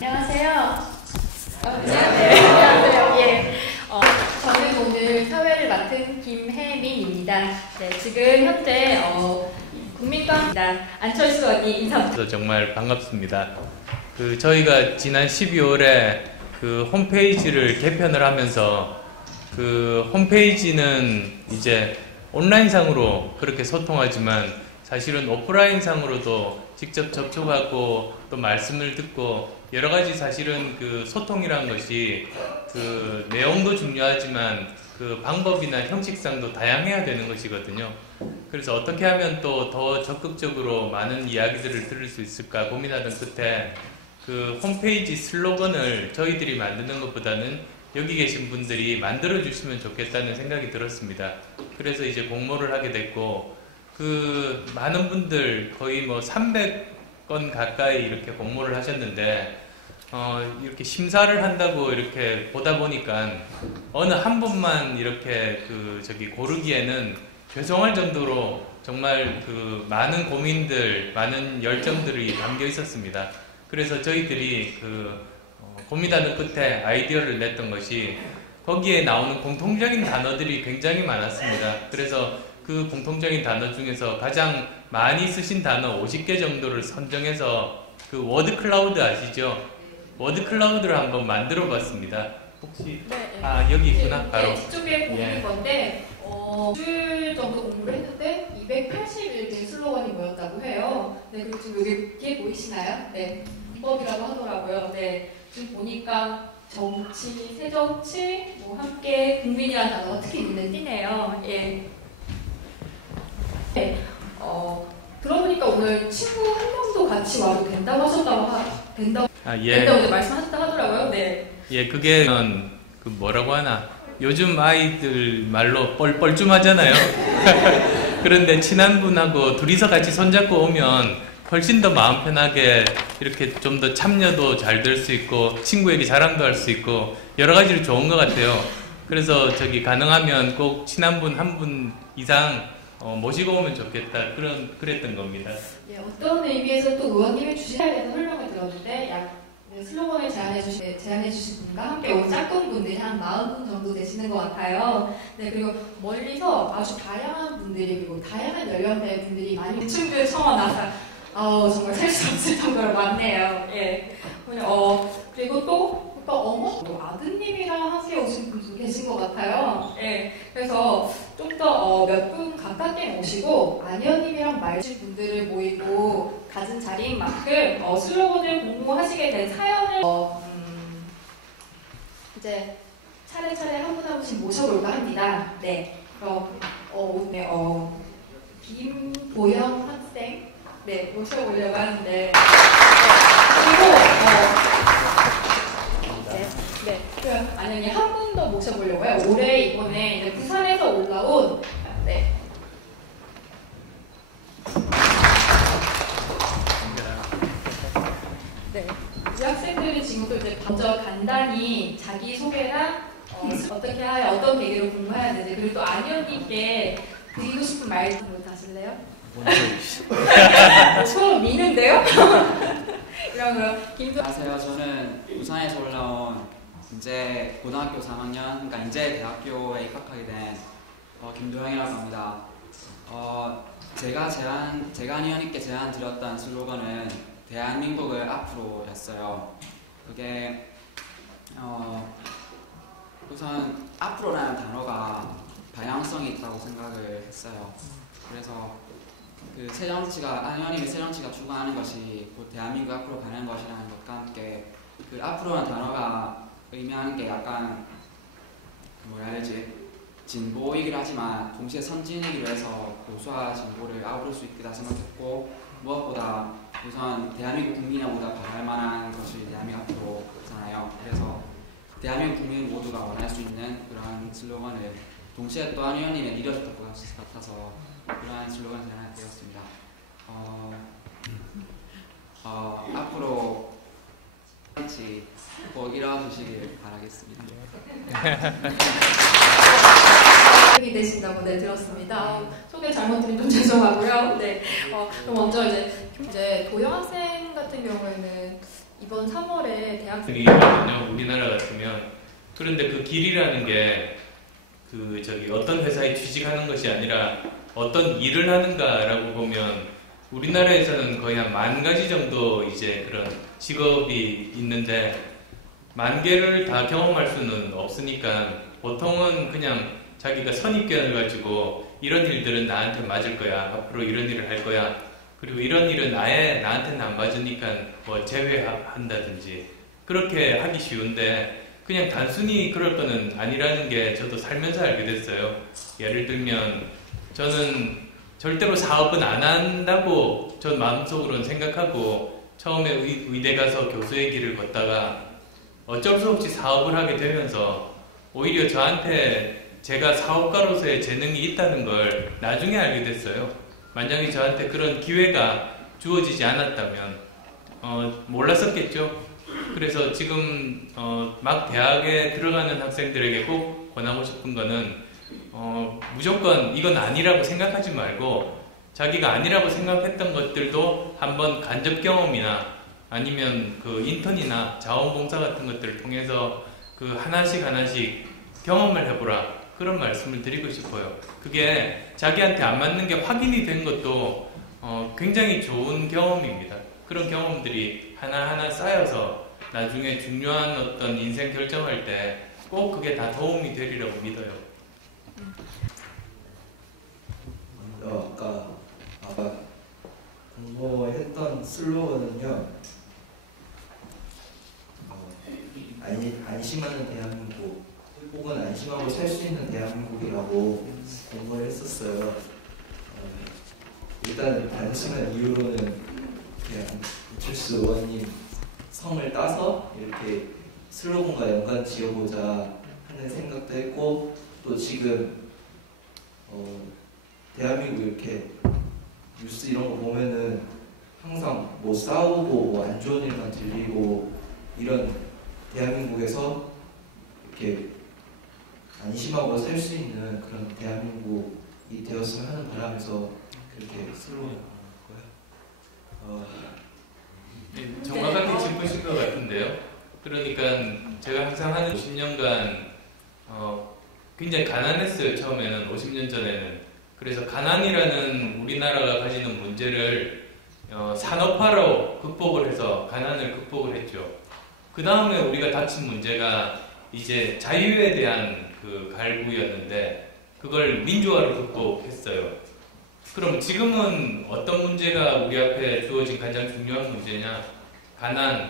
안녕하세요. 안녕하세요. 예. 저는 오늘 사회를 맡은 김혜민입니다. 네, 지금 현재 국민과입니다. 안철수 언니 인사. 정말 반갑습니다. 저희가 지난 12월에 홈페이지를 개편을 하면서 홈페이지는 이제 온라인상으로 그렇게 소통하지만 사실은 오프라인상으로도 직접 접촉하고 또 말씀을 듣고 여러 가지 사실은 소통이라는 것이 내용도 중요하지만 방법이나 형식상도 다양해야 되는 것이거든요. 그래서 어떻게 하면 또 더 적극적으로 많은 이야기들을 들을 수 있을까 고민하던 끝에 홈페이지 슬로건을 저희들이 만드는 것보다는 여기 계신 분들이 만들어 주시면 좋겠다는 생각이 들었습니다. 그래서 이제 공모를 하게 됐고 많은 분들 거의 300건 가까이 이렇게 공모를 하셨는데 이렇게 심사를 한다고 이렇게 보다 보니까 어느 한 분만 이렇게 고르기에는 죄송할 정도로 정말 많은 고민들, 많은 열정들이 담겨 있었습니다. 그래서 저희들이 고민하는 끝에 아이디어를 냈던 것이 거기에 나오는 공통적인 단어들이 굉장히 많았습니다. 그래서 공통적인 단어 중에서 가장 많이 쓰신 단어 50개 정도를 선정해서 워드 클라우드 아시죠? 워드 클라우드를 한번 만들어 봤습니다. 혹시 네. 여기 있구나. 바로 이쪽에 보는 건데 줄 정도 공부를 했는데 281개의 슬로건이 모였다고 해요. 네, 그리고 지금 여기 뒤에 보이시나요? 네, 비법이라고 하더라고요. 네, 지금 보니까 정치, 새정치, 함께 국민이라는 단어가 특히 눈에 띄네요. 예. 네, 들어보니까 오늘 친구 한 명도 같이 와도 된다고 된다고 이제 말씀하셨다 하더라고요. 네. 예, 그게 뭐라고 하나? 요즘 아이들 말로 뻘쭘하잖아요. 그런데 친한 분하고 둘이서 같이 손잡고 오면 훨씬 더 마음 편하게 이렇게 좀 더 참여도 잘 될 수 있고 친구에게 자랑도 할 수 있고 여러 가지로 좋은 것 같아요. 그래서 가능하면 꼭 친한 분 한 분 이상 모시고 오면 좋겠다 그랬던 겁니다. 예, 어떤 의미에서 또 의원님이 주시에 대해서 설명을 들었는데 슬로건을 제안해 주신 분과 함께 온 짝꿍 분들이 한 40분 정도 되시는 것 같아요. 네, 그리고 멀리서 아주 다양한 분들이 그리고 다양한 연령대의 분들이 많이 춤을 춰 나서 정말 셀 수 없을 정도로 많네요. 예. 그리고 또 아드님이랑 함께 오신 분도 계신 것 같아요. 예. 그래서 좀 더 몇 분 가깝게 모시고 안현님이랑 말씀 분들을 모이고 가진 자리인 만큼 슬로건을 공모하시게 된 사연을 이제 차례차례 한 분 한 분씩 모셔볼까 합니다. 네. 김보영 학생 모셔보려고 하는데 그리고 안현이 한 분 더 모셔보려고요. 올해 이번에 이제 부산에서 올라온 이 학생들이 지금도 이제 먼저 간단히 자기 소개랑 어떻게 어떤 계기로 공부해야 되지 그리고 또 안현님께 드리고 싶은 말씀 하실래요? 서로 미는데요? 안녕하세요. 저는 부산에서 올라온 이제 고등학교 3학년, 그러니까 이제 대학교에 입학하게 된 김도영이라고 합니다. 제가 안현님께 제안 드렸던 슬로건은 대한민국을 앞으로였어요. 그게 우선 앞으로라는 단어가 다양성이 있다고 생각을 했어요. 그래서 안현님의 새정치가 추구하는 것이 곧 대한민국 앞으로 가는 것이라는 것과 함께 앞으로라는 단어가 의미하는 게 약간 진보이긴 하지만 동시에 선진이기로 해서 보수와 진보를 아우를 수 있다 생각했고 무엇보다 우선 대한민국 국민보다 바랄 만한 것이 대한민국 앞으로잖아요. 그래서 대한민국 국민 모두가 원할 수 있는 그런 슬로건을 동시에 또 안현님의 리더십도 것 같아서 그러한 슬로건을 제안하게 되었습니다. 앞으로 같이 꼭 일어나 주시길 바라겠습니다. 되신다고 들었습니다. 소개 잘못드리면 좀 죄송하고요. 네, 그럼 먼저 이제 이제 도영 학생 같은 경우에는 이번 3월에 대학생 길이거든요. 우리나라 같으면. 그런데 그 길이라는 게 어떤 회사에 취직하는 것이 아니라 어떤 일을 하는가라고 보면 우리나라에서는 거의 한 10,000가지 정도 이제 그런 직업이 있는데 10,000개를 다 경험할 수는 없으니까 보통은 그냥 자기가 선입견을 가지고 이런 일들은 나한테 맞을 거야. 앞으로 이런 일을 할 거야. 그리고 이런 일은 아예 나한테는 안 맞으니까 뭐 제외한다든지 그렇게 하기 쉬운데 그냥 단순히 그럴 거는 아니라는 게 저도 살면서 알게 됐어요. 예를 들면 저는 절대로 사업은 안 한다고 전 마음속으로는 생각하고 처음에 의대 가서 교수의 길을 걷다가 어쩔 수 없이 사업을 하게 되면서 오히려 저한테 제가 사업가로서의 재능이 있다는 걸 나중에 알게 됐어요. 만약에 저한테 그런 기회가 주어지지 않았다면 몰랐었겠죠. 그래서 지금 막 대학에 들어가는 학생들에게 꼭 권하고 싶은 거는 무조건 이건 아니라고 생각하지 말고 자기가 아니라고 생각했던 것들도 한번 간접 경험이나 아니면 그 인턴이나 자원봉사 같은 것들을 통해서 그 하나씩 경험을 해보라. 그런 말씀을 드리고 싶어요. 그게 자기한테 안 맞는 게 확인이 된 것도 굉장히 좋은 경험입니다. 그런 경험들이 하나하나 쌓여서 나중에 중요한 어떤 인생 결정할 때 꼭 그게 다 도움이 되리라고 믿어요. 아까 공모했던 슬로건은요, 안심하는 대한민국 혹은 안심하고 살 수 있는 대한민국이라고 공모를 했었어요. 일단 단순한 이유로는 그냥 이철수 의원님 성을 따서 이렇게 슬로건과 연관 지어보자 하는 생각도 했고, 또 지금 대한민국 이렇게 뉴스 이런 거 보면은 항상 뭐 싸우고 뭐 안 좋은 일만 들리고 이런 대한민국에서 이렇게 안심하고 살 수 있는 그런 대한민국이 되었으면 하는 바람에서 그렇게 슬로건을 거예요. 네, 정확하게 짚으신 것 같은데요. 그러니까 제가 항상 하는 50년간 굉장히 가난했어요. 처음에는 50년 전에는. 그래서 가난이라는 우리나라가 가지는 문제를 산업화로 극복을 해서 가난을 극복을 했죠. 그 다음에 우리가 닥친 문제가 이제 자유에 대한 그 갈구였는데 그걸 민주화로 극복했어요. 그럼 지금은 어떤 문제가 우리 앞에 주어진 가장 중요한 문제냐? 가난,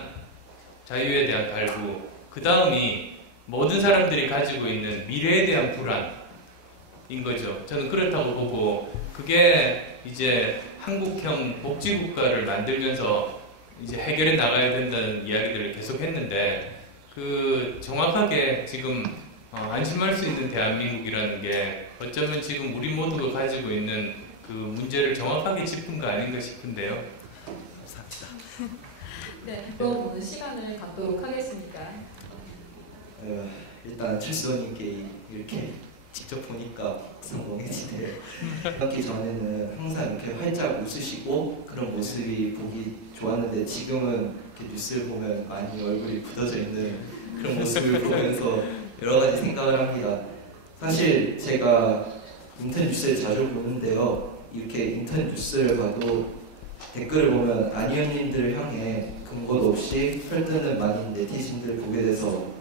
자유에 대한 갈구, 그 다음이 모든 사람들이 가지고 있는 미래에 대한 불안인 거죠. 저는 그렇다고 보고 그게 이제 한국형 복지국가를 만들면서 이제 해결해 나가야 된다는 이야기들을 계속 했는데 그 정확하게 지금 안심할 수 있는 대한민국이라는 게 어쩌면 지금 우리 모두가 가지고 있는 그 문제를 정확하게 짚은 거 아닌가 싶은데요. 감사합니다. 네, 물어보는 시간을 갖도록 하겠습니다. 일단 철수 의원님께 이렇게 직접 보니까 성공해지네요. 그렇기 전에는 항상 이렇게 활짝 웃으시고 그런 모습이 보기 좋았는데 지금은 이렇게 뉴스를 보면 많이 얼굴이 굳어져 있는 그런 모습을 보면서 여러 가지 생각을 합니다. 사실 제가 인터넷 뉴스를 자주 보는데요. 이렇게 인터넷 뉴스를 봐도 댓글을 보면 안 의원님들을 향해 근거도 없이 혈뜨는 많은 네티즌들을 보게 돼서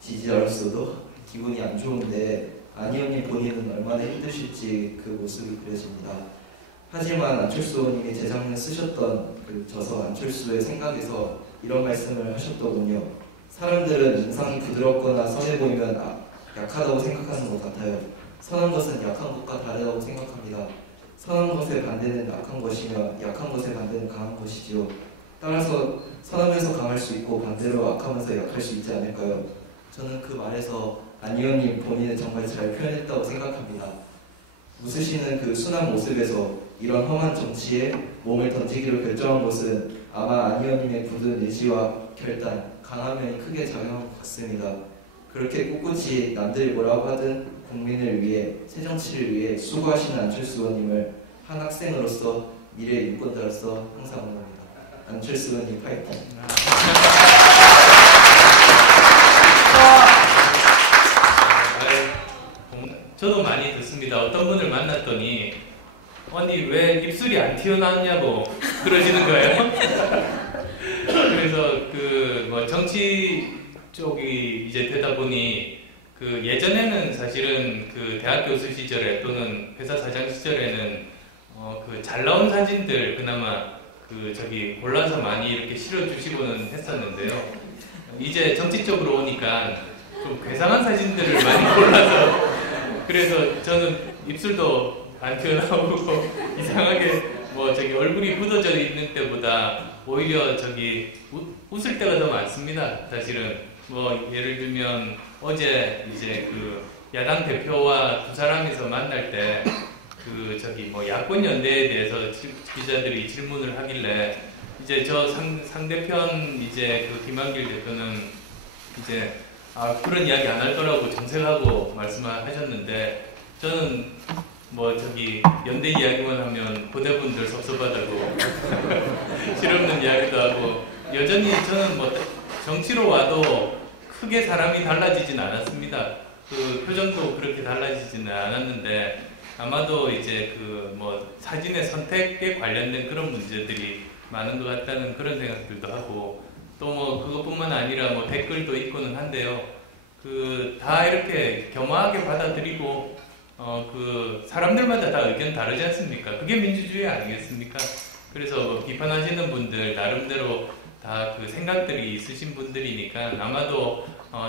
지지자로서도 기분이 안 좋은데 안 의원님 본인은 얼마나 힘드실지 그 모습이 그려집니다. 하지만 안철수 의원님이 재작년에 쓰셨던 그 저서 안철수의 생각에서 이런 말씀을 하셨더군요. 사람들은 인상이 부드럽거나 선해 보이면 약하다고 생각하는 것 같아요. 선한 것은 약한 것과 다르다고 생각합니다. 선한 것의 반대는 악한 것이며 약한 것의 반대는 강한 것이지요. 따라서 선하면서 강할 수 있고 반대로 악하면서 약할 수 있지 않을까요? 저는 그 말에서 안 의원님 본인은 정말 잘 표현했다고 생각합니다. 웃으시는 그 순한 모습에서 이런 험한 정치에 몸을 던지기로 결정한 것은 아마 안 의원님의 굳은 의지와 결단, 강한 면이 크게 작용한 것 같습니다. 그렇게 꿋꿋이 남들이 뭐라고 하든 국민을 위해, 새 정치를 위해 수고하시는 안철수 의원님을 한 학생으로서 미래 유권자로서 항상 응원합니다. 안철수 의원님 파이팅! 저도 많이 듣습니다. 어떤 분을 만났더니 아니 왜 입술이 안 튀어나왔냐고 그러시는 거예요. 그래서 그 뭐 정치 쪽이 이제 되다 보니 그 예전에는 사실은 그 대학 교수 시절에 또는 회사 사장 시절에는 그 잘 나온 사진들 그나마 그 저기 골라서 많이 이렇게 실어주시고는 했었는데요. 이제 정치 쪽으로 오니까 좀 괴상한 사진들을 많이 골라서 그래서 저는 입술도 안 튀어나오고 이상하게 뭐 저기 얼굴이 굳어져 있는 때보다 오히려 저기 웃을 때가 더 많습니다. 사실은 뭐 예를 들면 어제 이제 그 야당 대표와 두 사람이서 만날 때 그 저기 뭐 야권 연대에 대해서 기자들이 질문을 하길래 이제 저 상대편 이제 그 김한길 대표는 이제 그런 이야기 안 할 거라고 정색하고 말씀하셨는데 저는 뭐 저기 연대 이야기만 하면 부대분들 섭섭하다고 실없는 이야기도 하고 여전히 저는 뭐 정치로 와도 크게 사람이 달라지진 않았습니다. 그 표정도 그렇게 달라지지는 않았는데 아마도 이제 그 뭐 사진의 선택에 관련된 그런 문제들이 많은 것 같다는 그런 생각들도 하고 또 뭐 그것뿐만 아니라 뭐 댓글도 있고는 한데요. 그 다 이렇게 겸허하게 받아들이고 그 사람들마다 다 의견 다르지 않습니까? 그게 민주주의 아니겠습니까? 그래서 뭐 비판하시는 분들 나름대로 다 그 생각들이 있으신 분들이니까 아마도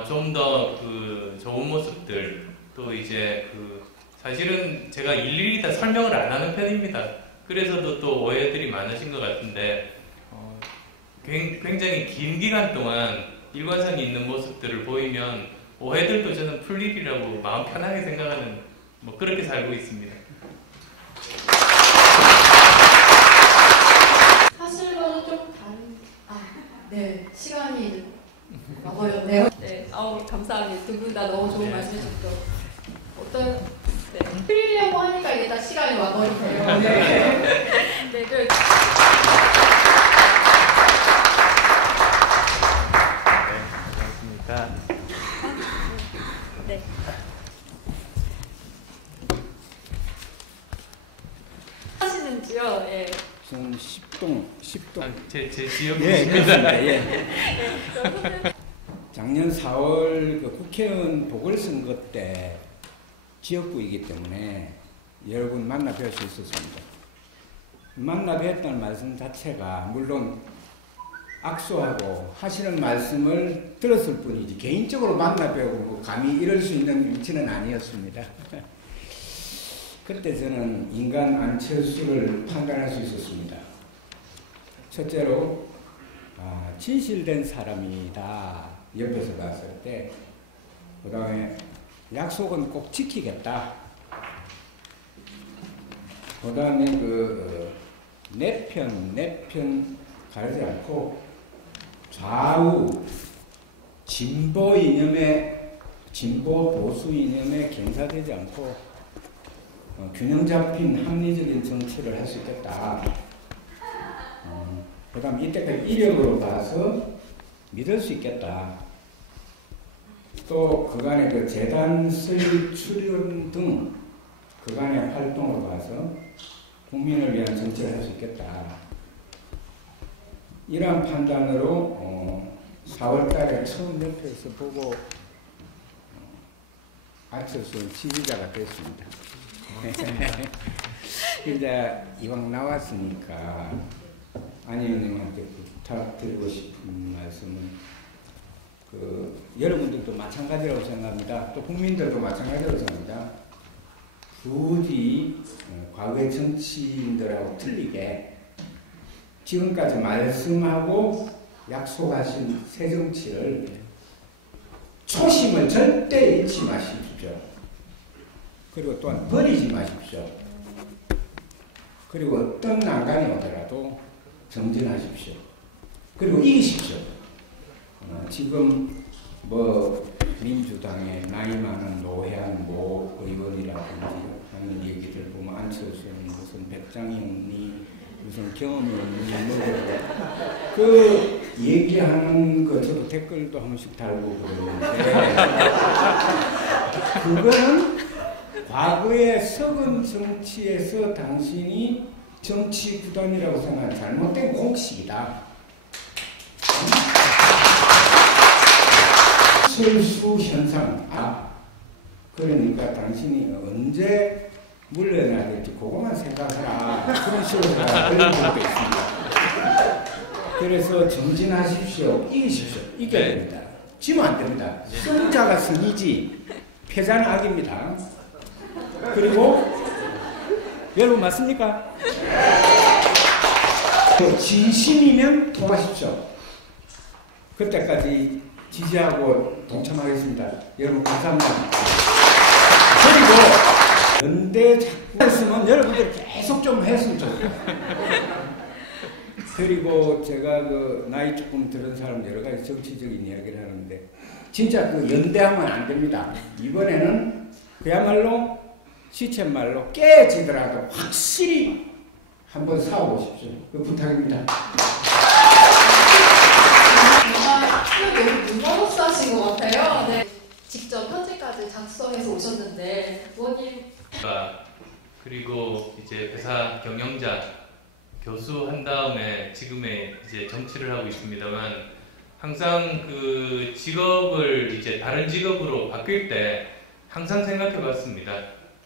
좀 더 그 좋은 모습들 또 이제 그 사실은 제가 일일이 다 설명을 안 하는 편입니다. 그래서도 또 오해들이 많으신 것 같은데 굉장히 긴 기간 동안 일관성이 있는 모습들을 보이면 오해들도 저는 풀리리라고 마음 편하게 생각하는 뭐 그렇게 살고 있습니다. 사실과는 좀 다른 네 시간이 와버렸네요. 네, 감사합니다. 두 분 다 너무 좋은 말씀 해주셨고 어떤 풀리려고 하니까 이게 다 시간이 와버리네요. 네, 네, 고맙습니다. 네. 하시는지요? 예. 전 10동. 제 지역입니다. 예, 그렇습니다. 예. 작년 4월 그 국회의원 보궐선거 때 지역구이기 때문에 여러분 만나 뵐 수 있었습니다. 만나 뵀다는 말씀 자체가 물론 악수하고 하시는 말씀을 들었을 뿐이지 개인적으로 만나 뵈고 감히 이럴 수 있는 위치는 아니었습니다. 그때 저는 인간 안철수를 판단할 수 있었습니다. 첫째로 진실된 사람이다 옆에서 봤을 때, 그 다음에 약속은 꼭 지키겠다. 그 다음에 내 편 가르지 않고 좌우 진보 보수 이념에 갱사되지 않고 균형 잡힌 합리적인 정치를 할 수 있겠다. 그 다음에 이때까지 이력으로 봐서 믿을 수 있겠다. 또 그간의 그 재단 설립 출연 등 그간의 활동을 봐서 국민을 위한 정치를 할 수 있겠다. 이러한 판단으로 4월 달에 처음 옆에서 보고 안철수 지지자가 됐습니다. 이제 이왕 나왔으니까 안 의원님한테 부탁드리고 싶은 말씀은 여러분들도 마찬가지라고 생각합니다. 또 국민들도 마찬가지라고 생각합니다. 부디 과거의 정치인들하고 틀리게 지금까지 말씀하고 약속하신 새 정치를 초심을 절대 잃지 마십시오. 그리고 또한 버리지 마십시오. 그리고 어떤 난관이 오더라도 정진하십시오. 그리고 이기십시오. 지금 민주당의 나이 많은 노회한 모 의원이라든지 하는 얘기들 보면 안철수는 무슨 백장현이 무슨 경험이 없는 뭐 그 얘기하는 거 저도 댓글도 한 번씩 달고 그러는데 그거는 과거의 썩은 정치에서 당신이 정치 구단이라고 생각하는 잘못된 공식이다. 설수 현상. 그러니까 당신이 언제 물러나야 될지 그것만 생각하라. 그런 식으로 그런 적도 있습니다. 그래서 정진하십시오. 이기십시오. 이겨야 됩니다. 지면 안 됩니다. 승자가 승이지 패자는 악입니다. 그리고 여러분 맞습니까? 진심이면 통하십시오. 그때까지 지지하고 동참하겠습니다. 여러분 감사합니다. 그리고 연대 자꾸 했으면 여러분들 계속 좀 했으면 좋겠어요. 그리고 제가 그 나이 조금 들은 사람 여러 가지 정치적인 이야기를 하는데 진짜 그 연대하면 안 됩니다. 이번에는 그야말로 시쳇말로 깨지더라도 확실히 한번 싸워보십시오. 그 부탁입니다. 정말 너무 문화로서하신 것 같아요. 네. 직접 편지까지 작성해서 오셨는데 의원님 그리고 이제 회사 경영자 교수 한 다음에 지금의 이제 정치를 하고 있습니다만 항상 그 직업을 이제 다른 직업으로 바뀔 때 항상 생각해 봤습니다.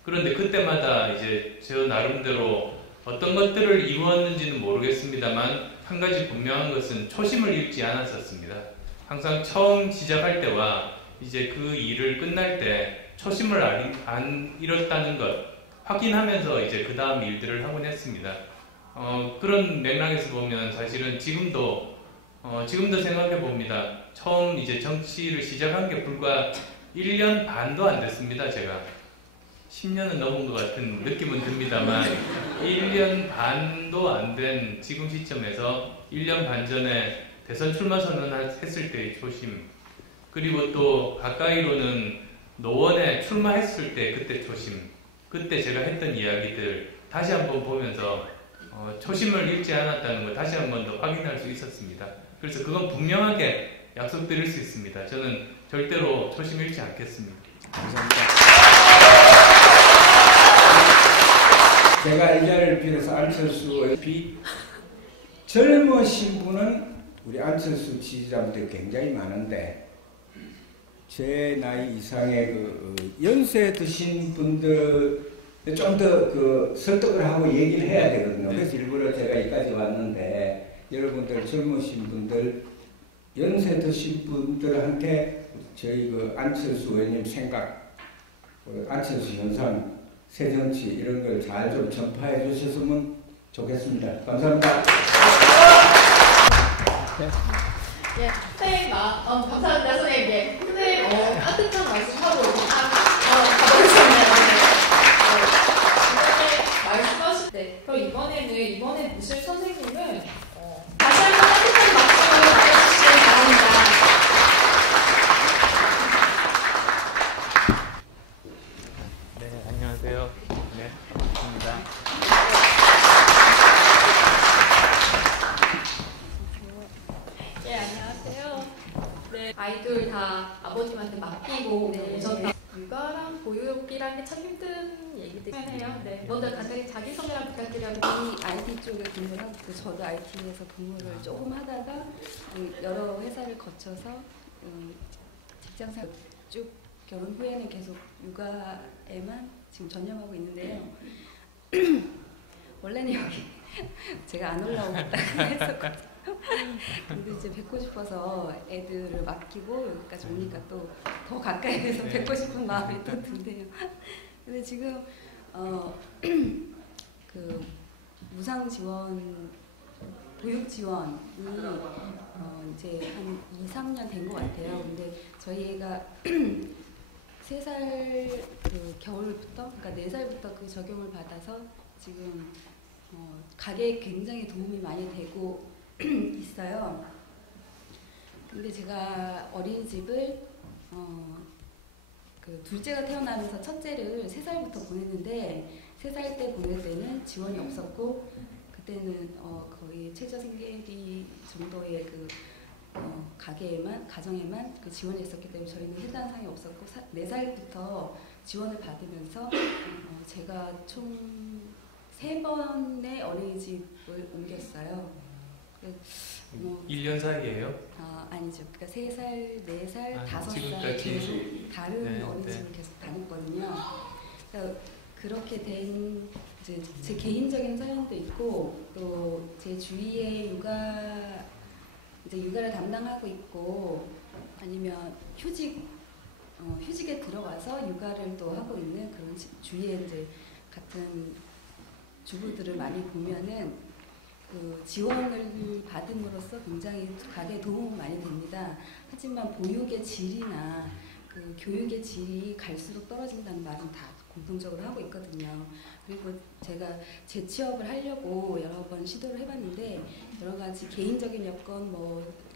그런데 그때마다 이제 저 나름대로 어떤 것들을 이루었는지는 모르겠습니다만 한 가지 분명한 것은 초심을 잃지 않았었습니다. 항상 처음 시작할 때와 이제 그 일을 끝날 때 초심을 안 잃었다는 것 확인하면서 이제 그 다음 일들을 하곤 했습니다. 그런 맥락에서 보면 사실은 지금도 생각해 봅니다. 처음 이제 정치를 시작한 게 불과 1년 반도 안 됐습니다. 제가 10년은 넘은 것 같은 느낌은 듭니다만 1년 반도 안 된 지금 시점에서 1년 반 전에 대선 출마 선언했을 때의 초심, 그리고 또 가까이로는 노원에 출마했을 때 그때 초심, 그때 제가 했던 이야기들 다시 한번 보면서 초심을 잃지 않았다는 걸 다시 한번 더 확인할 수 있었습니다. 그래서 그건 분명하게 약속드릴 수 있습니다. 저는 절대로 초심 잃지 않겠습니다. 감사합니다. 제가 이 자리를 빌어서 안철수의 젊으신 분은 우리 안철수 지지자분들이 굉장히 많은데 제 나이 이상의 그 연세 드신 분들 좀 더 그 설득을 하고 얘기를 해야 되거든요. 그래서 일부러 제가 여기까지 왔는데 여러분들 젊으신 분들 연세 드신 분들한테 저희 그 안철수 의원님 생각, 안철수 현상, 새정치 이런 걸 잘 좀 전파해 주셨으면 좋겠습니다. 감사합니다. 예, 선생님 감사합니다. 선생님. 예, 선생님 따뜻한 말씀하고 가보겠습니다. 말씀하실 때 그럼 이번에 모실 선생님은 다시 한번 따뜻한 박수로 맞아주시기 바랍니다. 네, 안녕하세요. 네, 반갑습니다. 예, 안녕하세요. 네, 아이들 다 아버님한테 맡기고 오셨다. 육아랑 보육이라는 게 참 힘든 얘기들이네요. 네, 먼저 간단히 자기소개랑 부탁드려요. 이 IT 쪽에 근무를 하고 저도 IT에서 근무를 조금 하다가 여러 회사를 거쳐서 직장생활 쭉 결혼 후에는 계속 육아에만 지금 전념하고 있는데요. 원래는 여기 제가 안 올라오겠다 했었거든요. 근데 이제 뵙고 싶어서 애들을 맡기고 여기까지 오니까 또 더 가까이 돼서 뵙고 싶은 마음이 또 드네요. 근데 지금 그 무상 지원, 보육 지원이 이제 한 2, 3년 된 것 같아요. 근데 저희 애가 3살 그 겨울부터, 그러니까 4살부터 그 적용을 받아서 지금 가게에 굉장히 도움이 많이 되고 있어요. 근데 제가 어린이집을 그 둘째가 태어나면서 첫째를 3살부터 보냈는데 3살 때 보낼 때는 지원이 없었고 그 그때는 거의 최저생계비 정도의 그 가정에만 그 지원했었기 때문에 저희는 해당 사항이 없었고 4살부터 지원을 받으면서 제가 총 3번의 어린이집을 옮겼어요. 1년 사이에요? 아니죠. 그러니까 3살, 4살, 5살 지금까지 계속 다른 네, 어린이집을 계속 다녔거든요. 그러니까 그렇게 된 이제 제 개인적인 사연도 있고 또 제 주위에 육아를 담당하고 있고 아니면 휴직에 들어가서 육아를 또 하고 있는 그런 주위에 이제 같은 주부들을 많이 보면은 그 지원을 받음으로써 굉장히 가게에 도움이 많이 됩니다. 하지만 보육의 질이나 그 교육의 질이 갈수록 떨어진다는 말은 다 공통적으로 하고 있거든요. 그리고 제가 재취업을 하려고 여러 번 시도를 해봤는데 여러 가지 개인적인 여건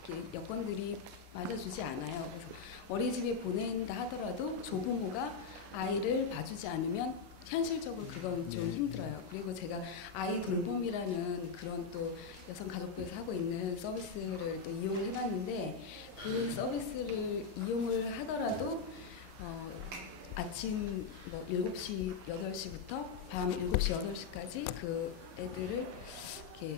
이렇게 여건들이 맞아주지 않아요. 그래서 어린이집에 보낸다 하더라도 조부모가 아이를 봐주지 않으면 현실적으로 그건 좀 힘들어요. 그리고 제가 아이 돌봄이라는 그런 또 여성가족부에서 하고 있는 서비스를 또 이용을 해봤는데 그 서비스를 이용을 하더라도 아침 7시, 8시부터 밤 7시, 8시까지 그 애들을 이렇게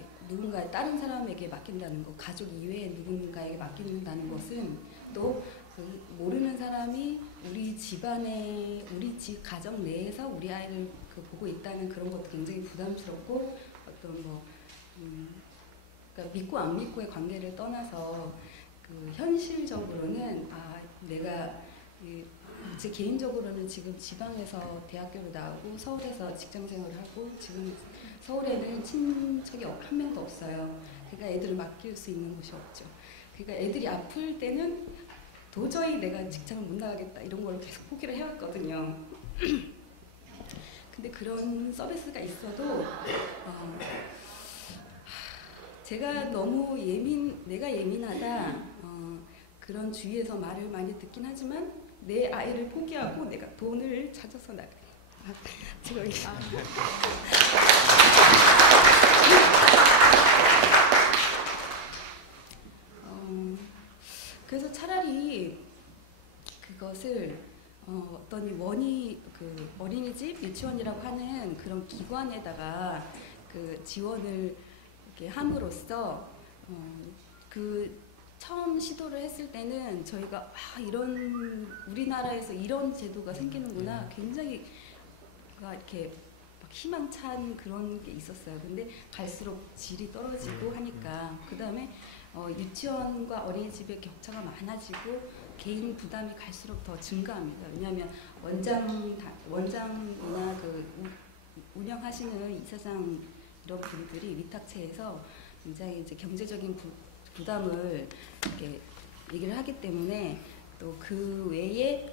다른 사람에게 맡긴다는 거, 가족 이외에 누군가에게 맡긴다는 것은 또 그 모르는 사람이 우리 집안에, 우리 집 가정 내에서 우리 아이를 보고 있다는 그런 것도 굉장히 부담스럽고 어떤 그러니까 믿고 안 믿고의 관계를 떠나서 그 현실적으로는 내가 제 개인적으로는 지금 지방에서 대학교를 나오고 서울에서 직장생활을 하고 지금 서울에는 친척이 한 명도 없어요. 그러니까 애들을 맡길 수 있는 곳이 없죠. 그러니까 애들이 아플 때는 도저히 내가 직장을 못 나가겠다 이런 걸 계속 포기를 해왔거든요. 근데 그런 서비스가 있어도 제가 너무 내가 예민하다 그런 주위에서 말을 많이 듣긴 하지만 내 아이를 포기하고 내가 돈을 찾아서 나가. 제가 그래서 차라리 그것을 어떤 어린이집, 유치원이라고 하는 그런 기관에다가 그 지원을 이렇게 함으로써 그 처음 시도를 했을 때는 저희가 우리나라에서 이런 제도가 생기는구나 굉장히 이렇게 막 희망찬 그런 게 있었어요. 근데 갈수록 질이 떨어지고 하니까 그 다음에 유치원과 어린이집의 격차가 많아지고 개인 부담이 갈수록 더 증가합니다. 왜냐하면 원장이나 그 운영하시는 이사장 이런 분들이 위탁체에서 굉장히 이제 경제적인 부담을 이렇게 얘기를 하기 때문에 또 그 외에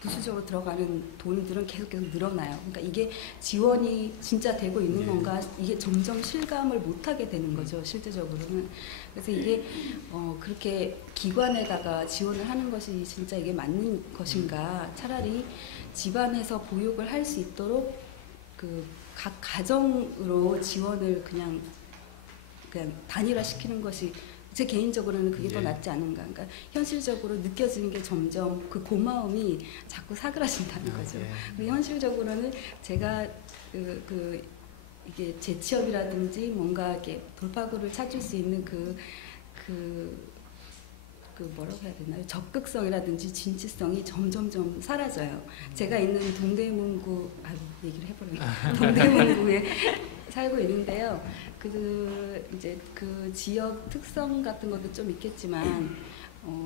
부수적으로 들어가는 돈들은 계속 늘어나요. 그러니까 이게 지원이 진짜 되고 있는 건가 이게 점점 실감을 못하게 되는 거죠. 실제적으로는. 그래서 이게 그렇게 기관에다가 지원을 하는 것이 진짜 이게 맞는 것인가. 차라리 집안에서 보육을 할 수 있도록 그 각 가정으로 지원을 그냥 단일화시키는 것이 제 개인적으로는 그게 더 낫지 않은가. 그러니까 현실적으로 느껴지는 게 점점 그 고마움이 자꾸 사그라진다는 거죠. 현실적으로는 제가 이게 재취업이라든지 뭔가 이렇게 돌파구를 찾을 수 있는 뭐라고 해야 되나요? 적극성이라든지 진취성이 점점점 사라져요. 제가 있는 동대문구, 얘기를 해버렸네. 동대문구에 살고 있는데요. 이제 그 지역 특성 같은 것도 좀 있겠지만,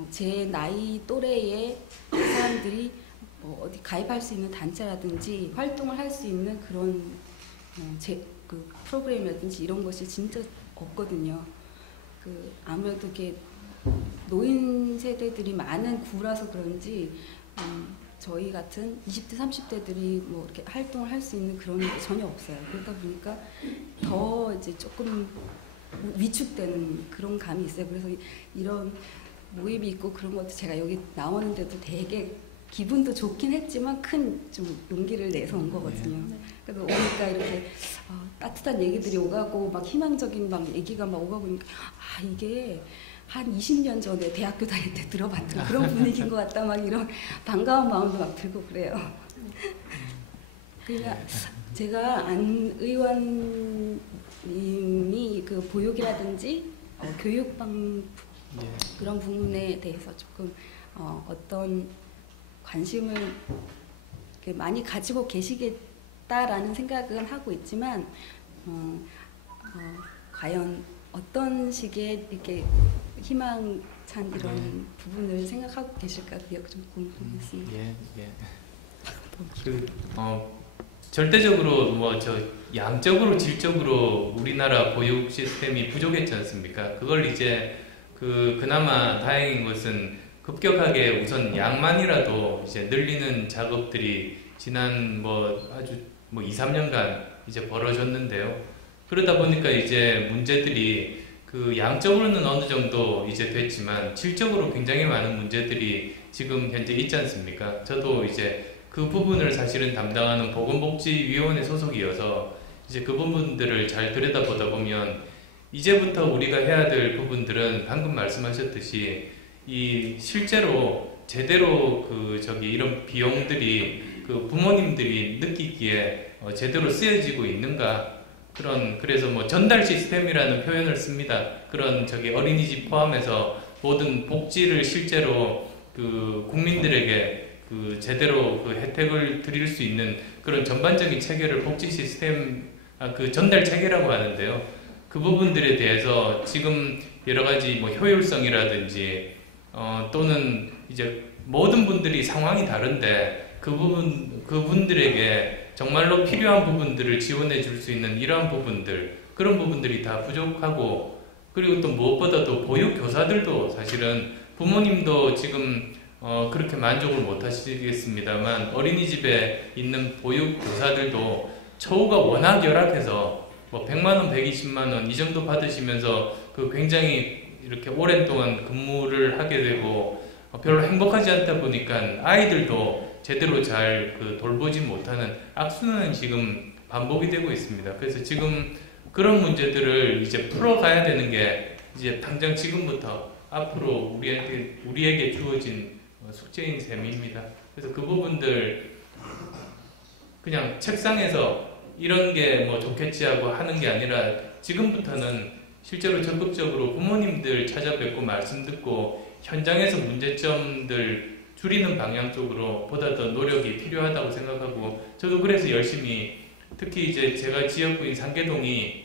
제 나이 또래의 사람들이 어디 가입할 수 있는 단체라든지 활동을 할 수 있는 그런 그 프로그램이라든지 이런 것이 진짜 없거든요. 아무래도 이렇게 노인 세대들이 많은 구라서 그런지 저희 같은 20대, 30대들이 이렇게 활동을 할 수 있는 그런 게 전혀 없어요. 그러다 보니까 더 이제 조금 위축되는 그런 감이 있어요. 그래서 이런 모임이 있고 그런 것도 제가 여기 나오는데도 되게 기분도 좋긴 했지만 큰 좀 용기를 내서 온 거거든요. 그래서 오니까 이렇게 따뜻한 얘기들이 오가고 막 희망적인 막 얘기가 막 오가고 그러니까 이게 한 20년 전에 대학교 다닐 때 들어봤던 그런 분위기인 것 같다 막 이런 반가운 마음도 막 들고 그래요. 그러니까 제가 안 의원님이 그 보육이라든지 교육방 그런 부분에 대해서 조금 어떤 관심을 많이 가지고 계시겠다라는 생각은 하고 있지만 과연 어떤 식의 이렇게 희망찬 이런 부분을 생각하고 계실까 그게 좀 궁금했습니다. 절대적으로 양적으로 질적으로 우리나라 보육 시스템이 부족했지 않습니까? 그걸 이제 그나마 다행인 것은 급격하게 우선 양만이라도 이제 늘리는 작업들이 지난 아주 2, 3년간 이제 벌어졌는데요. 그러다 보니까 이제 문제들이 양적으로는 어느 정도 이제 됐지만 질적으로 굉장히 많은 문제들이 지금 현재 있지 않습니까? 저도 이제 그 부분을 사실은 담당하는 보건복지위원회 소속이어서 이제 그 부분들을 잘 들여다보다 보면 이제부터 우리가 해야 될 부분들은 방금 말씀하셨듯이 실제로 제대로 이런 비용들이 부모님들이 느끼기에 제대로 쓰여지고 있는가 그래서 전달 시스템이라는 표현을 씁니다. 그런 어린이집 포함해서 모든 복지를 실제로 국민들에게 제대로 혜택을 드릴 수 있는 그런 전반적인 체계를 복지 시스템 전달 체계라고 하는데요. 그 부분들에 대해서 지금 여러 가지 효율성이라든지 또는 이제 모든 분들이 상황이 다른데 그분들에게 정말로 필요한 부분들을 지원해 줄 수 있는 이러한 부분들 그런 부분들이 다 부족하고 그리고 또 무엇보다도 보육교사들도 사실은 부모님도 지금 그렇게 만족을 못 하시겠습니다만 어린이집에 있는 보육교사들도 처우가 워낙 열악해서 100만원, 120만원 이 정도 받으시면서 굉장히 이렇게 오랜 동안 근무를 하게 되고 별로 행복하지 않다 보니까 아이들도 제대로 잘 돌보지 못하는 악순환은 지금 반복이 되고 있습니다. 그래서 지금 그런 문제들을 이제 풀어가야 되는 게 이제 당장 지금부터 앞으로 우리에게 주어진 숙제인 셈입니다. 그래서 그 부분들 그냥 책상에서 이런 게 좋겠지 하고 하는 게 아니라 지금부터는 실제로 적극적으로 부모님들 찾아뵙고 말씀 듣고 현장에서 문제점들 줄이는 방향 쪽으로 보다 더 노력이 필요하다고 생각하고 저도 그래서 열심히 특히 이제 제가 지역구인 상계동이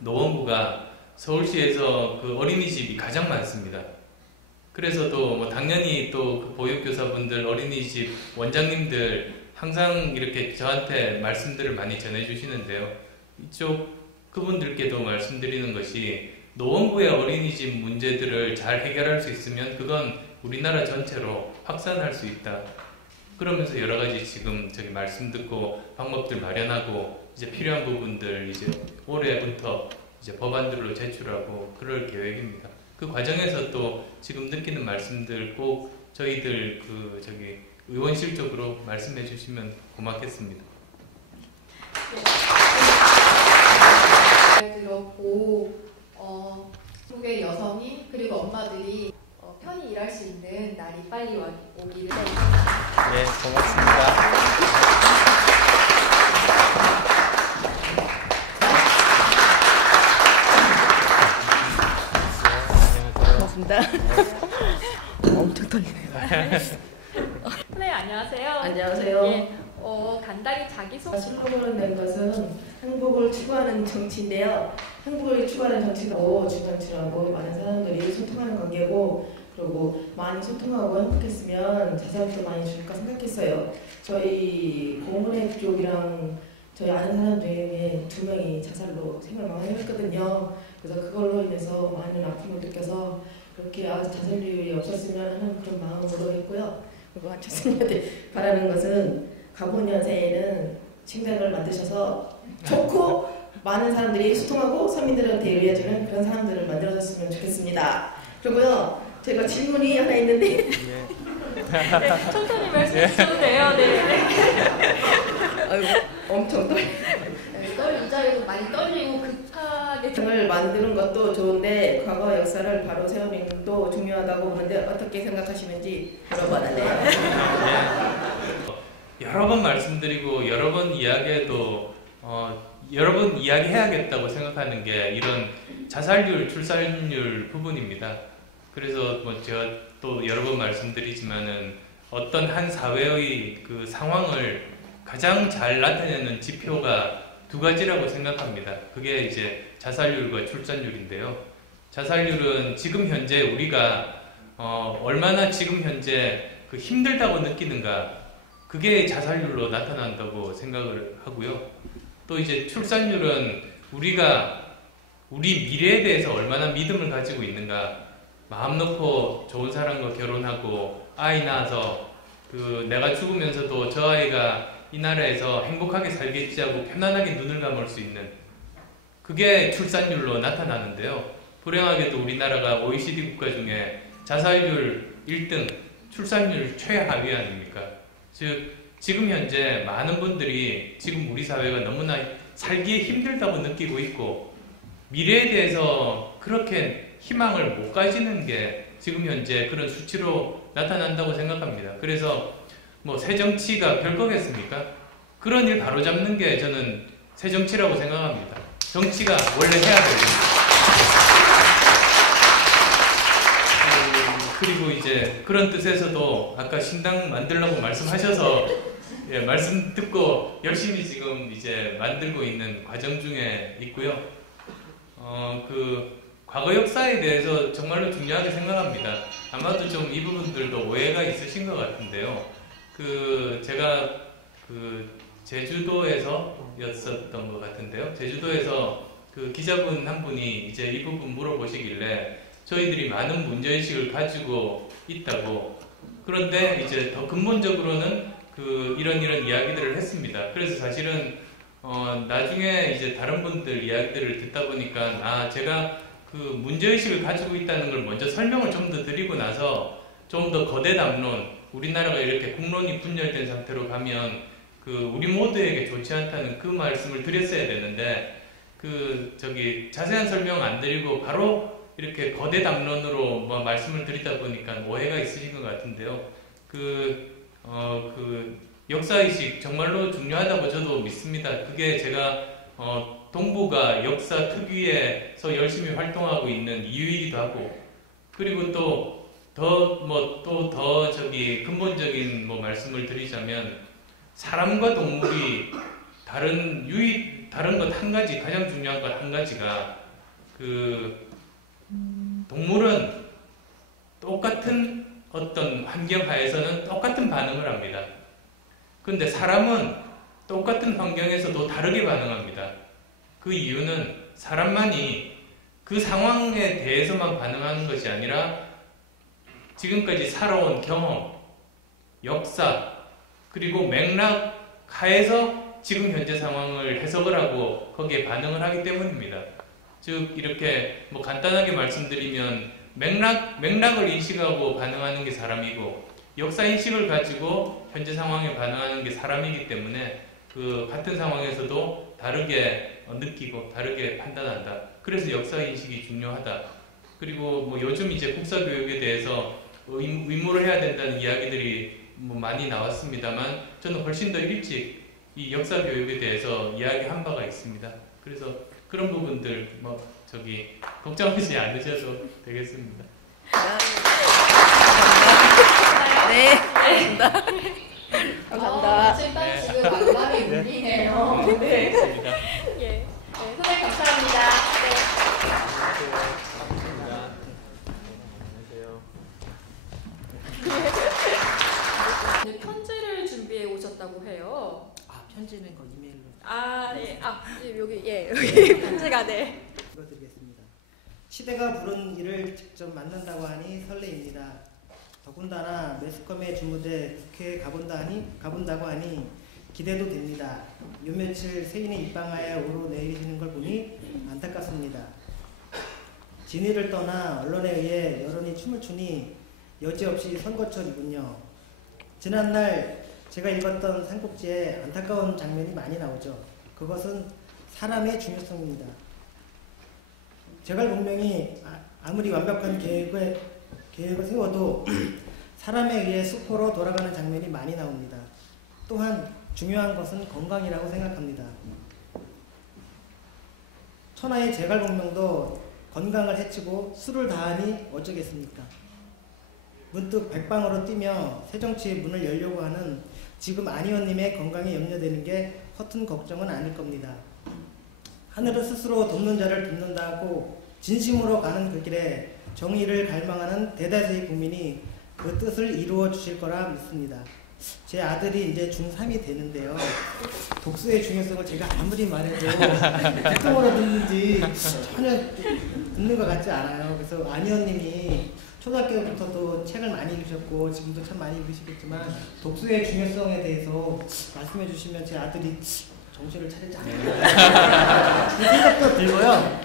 노원구가 서울시에서 어린이집이 가장 많습니다. 그래서 또 당연히 또 보육교사분들 어린이집 원장님들 항상 이렇게 저한테 말씀들을 많이 전해주시는데요. 그분들께도 말씀드리는 것이 노원구의 어린이집 문제들을 잘 해결할 수 있으면 그건 우리나라 전체로 확산할 수 있다. 그러면서 여러 가지 지금 말씀 듣고 방법들 마련하고 이제 필요한 부분들 이제 올해부터 이제 법안들로 제출하고 그럴 계획입니다. 그 과정에서 또 지금 느끼는 말씀들 꼭 저희들 의원실 쪽으로 말씀해 주시면 고맙겠습니다. 잘 들었고 한국의 여성이 그리고 엄마들이 편히 일할 수 있는 날이 빨리 오기를. 네, 고맙습니다. 고맙습니다. 엄청 떨리네요. 네, 안녕하세요. 안녕하세요. 예, 간단히 자기소개. 슬로건을 낸 것은 행복을 추구하는 정치인데요. 행복을 추구하는 정치고 주변치라고 많은 사람들이 소통하는 관계고 그리고 많이 소통하고 행복했으면 자살도 많이 줄까 생각했어요. 저희 공문회 쪽이랑 저희 아는 사람 중에 2명이 자살로 생을 마감했거든요. 그래서 그걸로 인해서 많은 아픔을 느껴서 그렇게 자살률이 없었으면 하는 그런 마음으로 했고요. 그리고 한철수님한테 바라는 것은 가보년세에는 칭찬을 만드셔서 좋고 많은 사람들이 소통하고 서민들한테 의해주는 그런 사람들을 만들어줬으면 좋겠습니다. 그리고요, 제가 질문이 하나 있는데 네, 천천히 말씀해 주셔도 돼요. 네. 아이고, 엄청 떨려. 이 자리도 많이 떨리고 급하게 등을 만드는 것도 좋은데 과거 역사를 바로 세우는 것도 중요하다고 보는데 어떻게 생각하시는지 물어봤는데요. 여러 번 말씀드리고 여러 번 이야기해도 여러 번 이야기해야겠다고 생각하는 게 이런 자살률, 출산율 부분입니다. 그래서 뭐 제가 또 여러 번 말씀드리지만은 어떤 한 사회의 그 상황을 가장 잘 나타내는 지표가 두 가지라고 생각합니다. 그게 이제 자살률과 출산율인데요. 자살률은 지금 현재 우리가 얼마나 지금 현재 그 힘들다고 느끼는가, 그게 자살률로 나타난다고 생각을 하고요. 또 이제 출산율은 우리가 우리 미래에 대해서 얼마나 믿음을 가지고 있는가, 마음 놓고 좋은 사람과 결혼하고 아이 낳아서 그 내가 죽으면서도 저 아이가 이 나라에서 행복하게 살겠지 하고 편안하게 눈을 감을 수 있는, 그게 출산율로 나타나는데요. 불행하게도 우리나라가 OECD 국가 중에 자살률 1등, 출산율 최하위 아닙니까? 즉 지금 현재 많은 분들이 지금 우리 사회가 너무나 살기에 힘들다고 느끼고 있고 미래에 대해서 그렇게 희망을 못 가지는 게 지금 현재 그런 수치로 나타난다고 생각합니다. 그래서 뭐 새정치가 별거겠습니까? 그런 일 바로잡는 게 저는 새정치라고 생각합니다. 정치가 원래 해야 됩니다. 그리고 이제 그런 뜻에서도 아까 신당 만들라고 말씀하셔서 말씀 듣고 열심히 지금 이제 만들고 있는 과정 중에 있고요. 그 과거 역사에 대해서 정말로 중요하게 생각합니다. 아마도 좀 이 부분들도 오해가 있으신 것 같은데요. 그 제가 그 제주도에서였었던 것 같은데요. 제주도에서 그 기자분 한 분이 이제 이 부분 물어보시길래 저희들이 많은 문제의식을 가지고 있다고, 그런데 이제 더 근본적으로는 그 이런 이야기들을 했습니다. 그래서 사실은 나중에 이제 다른 분들 이야기들을 듣다 보니까 제가 그 문제의식을 가지고 있다는 걸 먼저 설명을 좀 더 드리고 나서 좀 더 거대 담론, 우리나라가 이렇게 국론이 분열된 상태로 가면 그 우리 모두에게 좋지 않다는 그 말씀을 드렸어야 되는데 자세한 설명 안 드리고 바로 이렇게 거대 담론으로 뭐 말씀을 드리다 보니까 오해가 있으신 것 같은데요. 그 역사의식 정말로 중요하다고 저도 믿습니다. 그게 제가 동부가 역사 특위에서 열심히 활동하고 있는 이유이기도 하고, 그리고 또 더 근본적인 말씀을 드리자면 사람과 동물이 다른 것 한 가지, 가장 중요한 것 한 가지가 동물은 똑같은 어떤 환경 하에서는 똑같은 반응을 합니다. 그런데 사람은 똑같은 환경에서도 다르게 반응합니다. 그 이유는 사람만이 그 상황에 대해서만 반응하는 것이 아니라 지금까지 살아온 경험, 역사, 그리고 맥락 하에서 지금 현재 상황을 해석을 하고 거기에 반응을 하기 때문입니다. 즉 이렇게 간단하게 말씀드리면 맥락을 인식하고 반응하는 게 사람이고 역사 인식을 가지고 현재 상황에 반응하는 게 사람이기 때문에 그 같은 상황에서도 다르게 느끼고 다르게 판단한다. 그래서 역사 인식이 중요하다. 그리고 요즘 이제 국사 교육에 대해서 의무를 해야 된다는 이야기들이 많이 나왔습니다만 저는 훨씬 더 일찍 이 역사 교육에 대해서 이야기한 바가 있습니다. 그래서 그런 부분들 걱정하지 않으셔도 되겠습니다. 네, 감사합니다. 감사합니다. 일단 지금 만남이 울리네요. 네. 예. 선생님 감사합니다. 네, 편지를 준비해 오셨다고 해요. 편지는 거 이메일로. 여기 편지가 읽어드리겠습니다. 시대가 부른 이를 직접 만난다고 하니 설레입니다. 더군다나 매스컴에 주무돼 국회에 가본다고 하니 기대도 됩니다. 요 며칠 세인의 입방하에 오르내리시는 걸 보니 안타깝습니다. 진위를 떠나 언론에 의해 여론이 춤을 추니 여지없이 선거철이군요. 지난날 제가 읽었던 삼국지에 안타까운 장면이 많이 나오죠. 그것은 사람의 중요성입니다. 제갈공명이 아무리 완벽한 계획을 세워도 사람에 의해 수포로 돌아가는 장면이 많이 나옵니다. 또한 중요한 것은 건강이라고 생각합니다. 천하의 제갈공명도 건강을 해치고 술을 다하니 어쩌겠습니까? 문득 백방으로 뛰며 새정치의 문을 열려고 하는 지금 안희원님의 건강에 염려되는 게 허튼 걱정은 아닐 겁니다. 하늘은 스스로 돕는 자를 돕는다고 진심으로 가는 그 길에 정의를 갈망하는 대다수의 국민이 그 뜻을 이루어 주실 거라 믿습니다. 제 아들이 이제 중3이 되는데요. 독서의 중요성을 제가 아무리 말해도 듣통으로 듣는지 전혀 듣는 것 같지 않아요. 그래서 안희원님이 초등학교부터도 책을 많이 읽으셨고 지금도 참 많이 읽으시겠지만 독서의 중요성에 대해서 말씀해 주시면 제 아들이 정신을 차리지 않을까 그 생각도 들고요.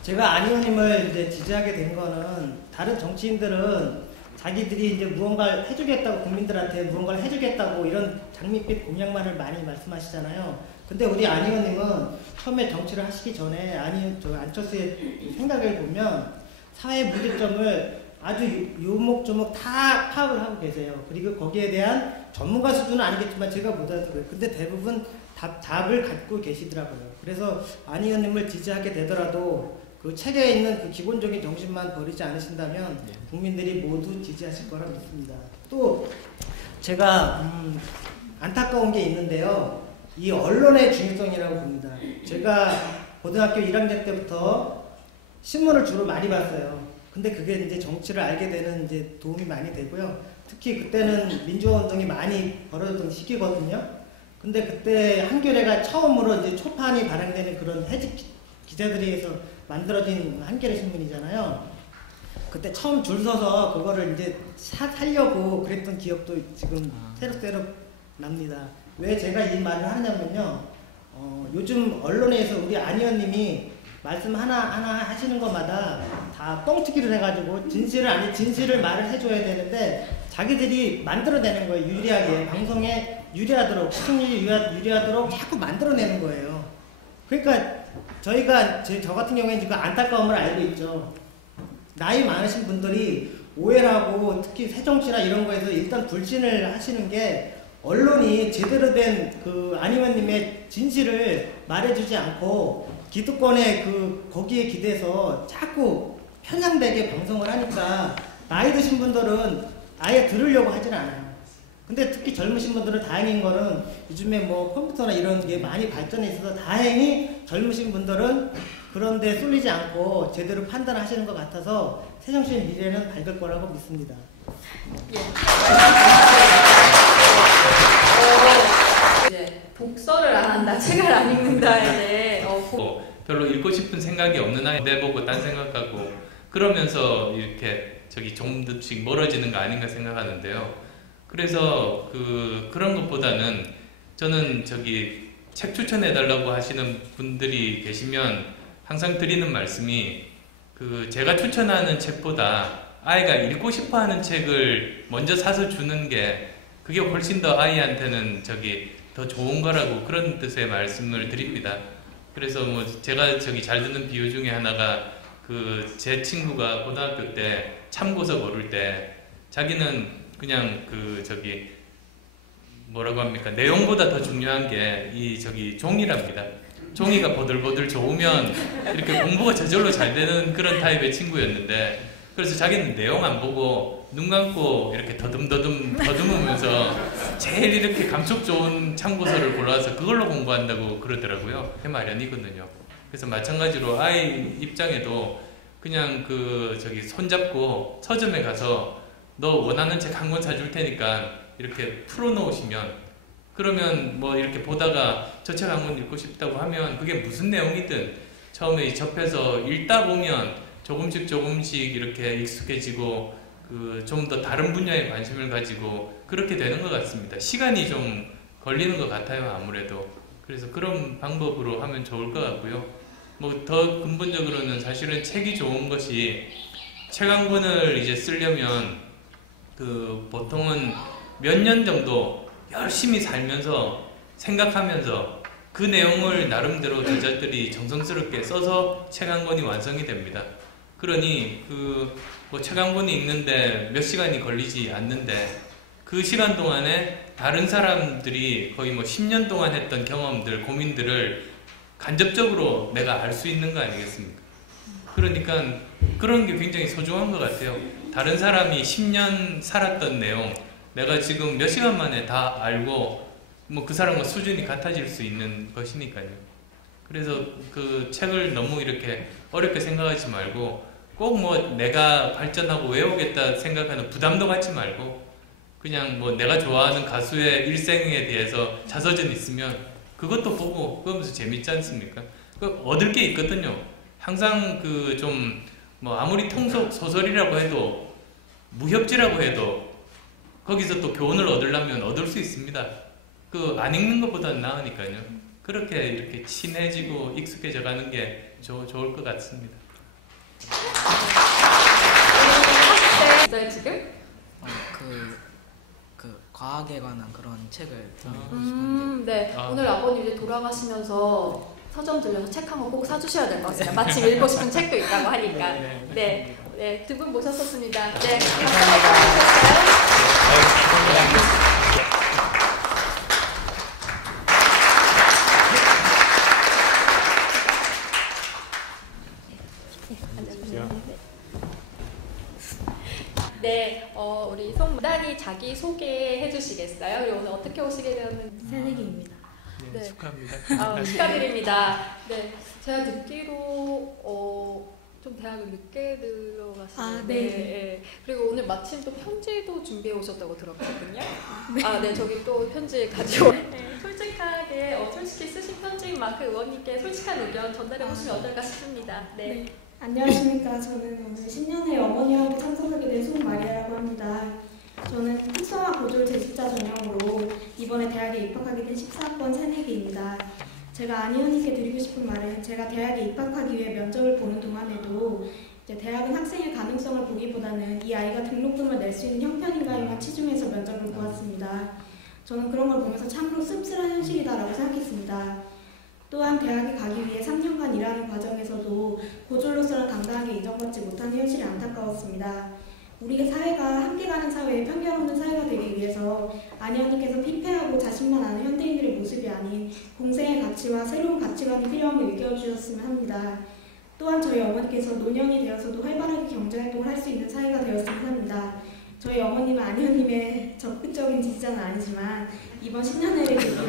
제가 안희원님을 이제 지지하게 된 거는 다른 정치인들은 자기들이 이제 무언가를 해주겠다고 국민들한테 무언가를 해주겠다고 이런 장밋빛 공약만을 많이 말씀하시잖아요. 근데 우리 안희원님은 처음에 정치를 하시기 전에 안철수의 생각을 보면 사회 문제점을 아주 요목조목 다 파악을 하고 계세요. 그리고 거기에 대한 전문가 수준은 아니겠지만 제가 못해도 그래요. 근데 대부분 답을 갖고 계시더라고요. 그래서 안희원님을 지지하게 되더라도 그 책에 있는 그 기본적인 정신만 버리지 않으신다면 국민들이 모두 지지하실 거라 믿습니다. 또 제가 안타까운 게 있는데요. 이 언론의 중요성이라고 봅니다. 제가 고등학교 1학년 때부터 신문을 주로 많이 봤어요. 근데 그게 이제 정치를 알게 되는 이제 도움이 많이 되고요. 특히 그때는 민주화 운동이 많이 벌어졌던 시기거든요. 근데 그때 한겨레가 처음으로 이제 초판이 발행되는 그런 해직 기자들에 의해서 만들어진 한겨레 신문이잖아요. 그때 처음 줄 서서 그거를 이제 살려고 그랬던 기억도 지금 새록새록 납니다. 왜 제가 이 말을 하냐면요. 요즘 언론에서 우리 안희원님이 말씀 하나 하시는 것마다 다 뻥튀기를 해가지고 진실을 말을 해줘야 되는데 자기들이 만들어내는 거예요. 유리하게. 방송에 유리하도록, 시청률이 유리하도록 자꾸 만들어내는 거예요. 그러니까 저희가 저 같은 경우에는 지금 안타까움을 알고 있죠. 나이 많으신 분들이 오해를 하고 특히 새정치나 이런 거에서 일단 불신을 하시는 게 언론이 제대로 된 그 안희원님의 진실을 말해주지 않고 기득권의 거기에 기대서 자꾸 편향되게 방송을 하니까 나이 드신 분들은 아예 들으려고 하진 않아요. 근데 특히 젊으신 분들은 다행인 거는 요즘에 뭐 컴퓨터나 이런 게 많이 발전해 있어서 다행히 젊으신 분들은 그런데 쏠리지 않고 제대로 판단하시는 것 같아서 새정치의 미래는 밝을 거라고 믿습니다. 이제 독서를 안 한다, 책을 안 읽는다에 대해 별로 읽고 싶은 생각이 없는 아이 내보고 딴 생각하고 그러면서 이렇게 조금씩 멀어지는 거 아닌가 생각하는데요. 그래서 그런 것보다는 저는 책 추천해달라고 하시는 분들이 계시면 항상 드리는 말씀이 제가 추천하는 책보다 아이가 읽고 싶어하는 책을 먼저 사서 주는 게 그게 훨씬 더 아이한테는 더 좋은 거라고 그런 뜻의 말씀을 드립니다. 그래서 뭐 제가 잘 듣는 비유 중에 하나가 제 친구가 고등학교 때 참고서 고를 때 자기는 그냥 뭐라고 합니까? 내용보다 더 중요한 게 종이랍니다. 종이가 보들보들 좋으면 이렇게 공부가 저절로 잘 되는 그런 타입의 친구였는데 그래서 자기는 내용 안 보고 눈 감고 이렇게 더듬으면서 제일 이렇게 감촉 좋은 참고서를 골라서 그걸로 공부한다고 그러더라고요. 그게 말이 아니거든요. 그래서 마찬가지로 아이 입장에도 그냥 손잡고 서점에 가서 너 원하는 책 한 권 사줄 테니까 이렇게 풀어놓으시면 그러면 뭐 이렇게 보다가 저 책 한 권 읽고 싶다고 하면 그게 무슨 내용이든 처음에 접해서 읽다 보면 조금씩 이렇게 익숙해지고 좀 더 다른 분야에 관심을 가지고 그렇게 되는 것 같습니다. 시간이 좀 걸리는 것 같아요, 아무래도. 그래서 그런 방법으로 하면 좋을 것 같고요. 뭐 더 근본적으로는 사실은 책이 좋은 것이 책 한 권을 이제 쓰려면 보통은 몇 년 정도 열심히 살면서 생각하면서 그 내용을 나름대로 저자들이 정성스럽게 써서 책 한 권이 완성이 됩니다. 그러니 뭐 책 한 권이 읽는데 몇 시간이 걸리지 않는데 그 시간 동안에 다른 사람들이 거의 뭐 10년 동안 했던 경험들, 고민들을 간접적으로 내가 알 수 있는 거 아니겠습니까? 그러니까 그런 게 굉장히 소중한 것 같아요. 다른 사람이 10년 살았던 내용 내가 지금 몇 시간 만에 다 알고 뭐 그 사람과 수준이 같아질 수 있는 것이니까요. 그래서 그 책을 너무 이렇게 어렵게 생각하지 말고 꼭 뭐 내가 발전하고 외우겠다 생각하는 부담도 갖지 말고 그냥 뭐 내가 좋아하는 가수의 일생에 대해서 자서전 있으면 그것도 보고 그러면서 재밌지 않습니까? 얻을 게 있거든요. 항상 그 좀 뭐 아무리 통속 소설이라고 해도 무협지라고 해도 거기서 또 교훈을 얻으려면 얻을 수 있습니다. 그 안 읽는 것보다는 나으니까요. 그렇게 이렇게 친해지고 익숙해져 가는 게 좋을 것 같습니다. 네, 지금? 그 과학에 관한 그런 책을 드리고 싶은데. 네. 오늘 아버님 이제 돌아가시면서 서점 들려서 책 한 권 꼭 사주셔야 될 것 같습니다. 마침 읽고 싶은 책도 있다고 하니까. 네. 네. 두 분 모셨었습니다. 네. 감사합니다. 네, 우리 송단이 자기 소개해 주시겠어요? 그리고 오늘 어떻게 오시게 되었는지. 새내기입니다. 네. 축하합니다. 축하드립니다. 네, 제가 듣기로 좀 대학을 늦게 들어가시는데, 네. 네. 그리고 오늘 마침 또 편지도 준비해 오셨다고 들었거든요. 네, 저기 또 편지 가지고. 네, 솔직하게 솔직히 쓰신 편지인 만큼 의원님께 솔직한 의견 전달해 보시면 어떨까 싶습니다. 네. 안녕하십니까. 저는 오늘 10년의 어머니하고 참석하게 된 송마리아라고 합니다. 저는 특성화 고졸 재직자 전형으로 이번에 대학에 입학하게 된 14학번 새내기입니다. 제가 안희연님께 드리고 싶은 말은 제가 대학에 입학하기 위해 면접을 보는 동안에도 이제 대학은 학생의 가능성을 보기보다는 이 아이가 등록금을 낼 수 있는 형편인가에만 치중해서 면접을 보았습니다. 저는 그런 걸 보면서 참으로 씁쓸한 현실이다라고 생각했습니다. 또한 대학에 가기 위해 3년간 일하는 과정에서도 고졸로서는 당당하게 인정받지 못하는 현실이 안타까웠습니다. 우리 사회가 함께 가는 사회, 편견 없는 사회가 되기 위해서 안희연님께서 피폐하고 자신만 아는 현대인들의 모습이 아닌 공생의 가치와 새로운 가치관이 필요함을 일깨워주셨으면 합니다. 또한 저희 어머니께서 노년이 되어서도 활발하게 경제활동을 할 수 있는 사회가 되었으면 합니다. 저희 어머님은 안희연님의 적극적인 지지자는 아니지만 이번 10년회를 계기로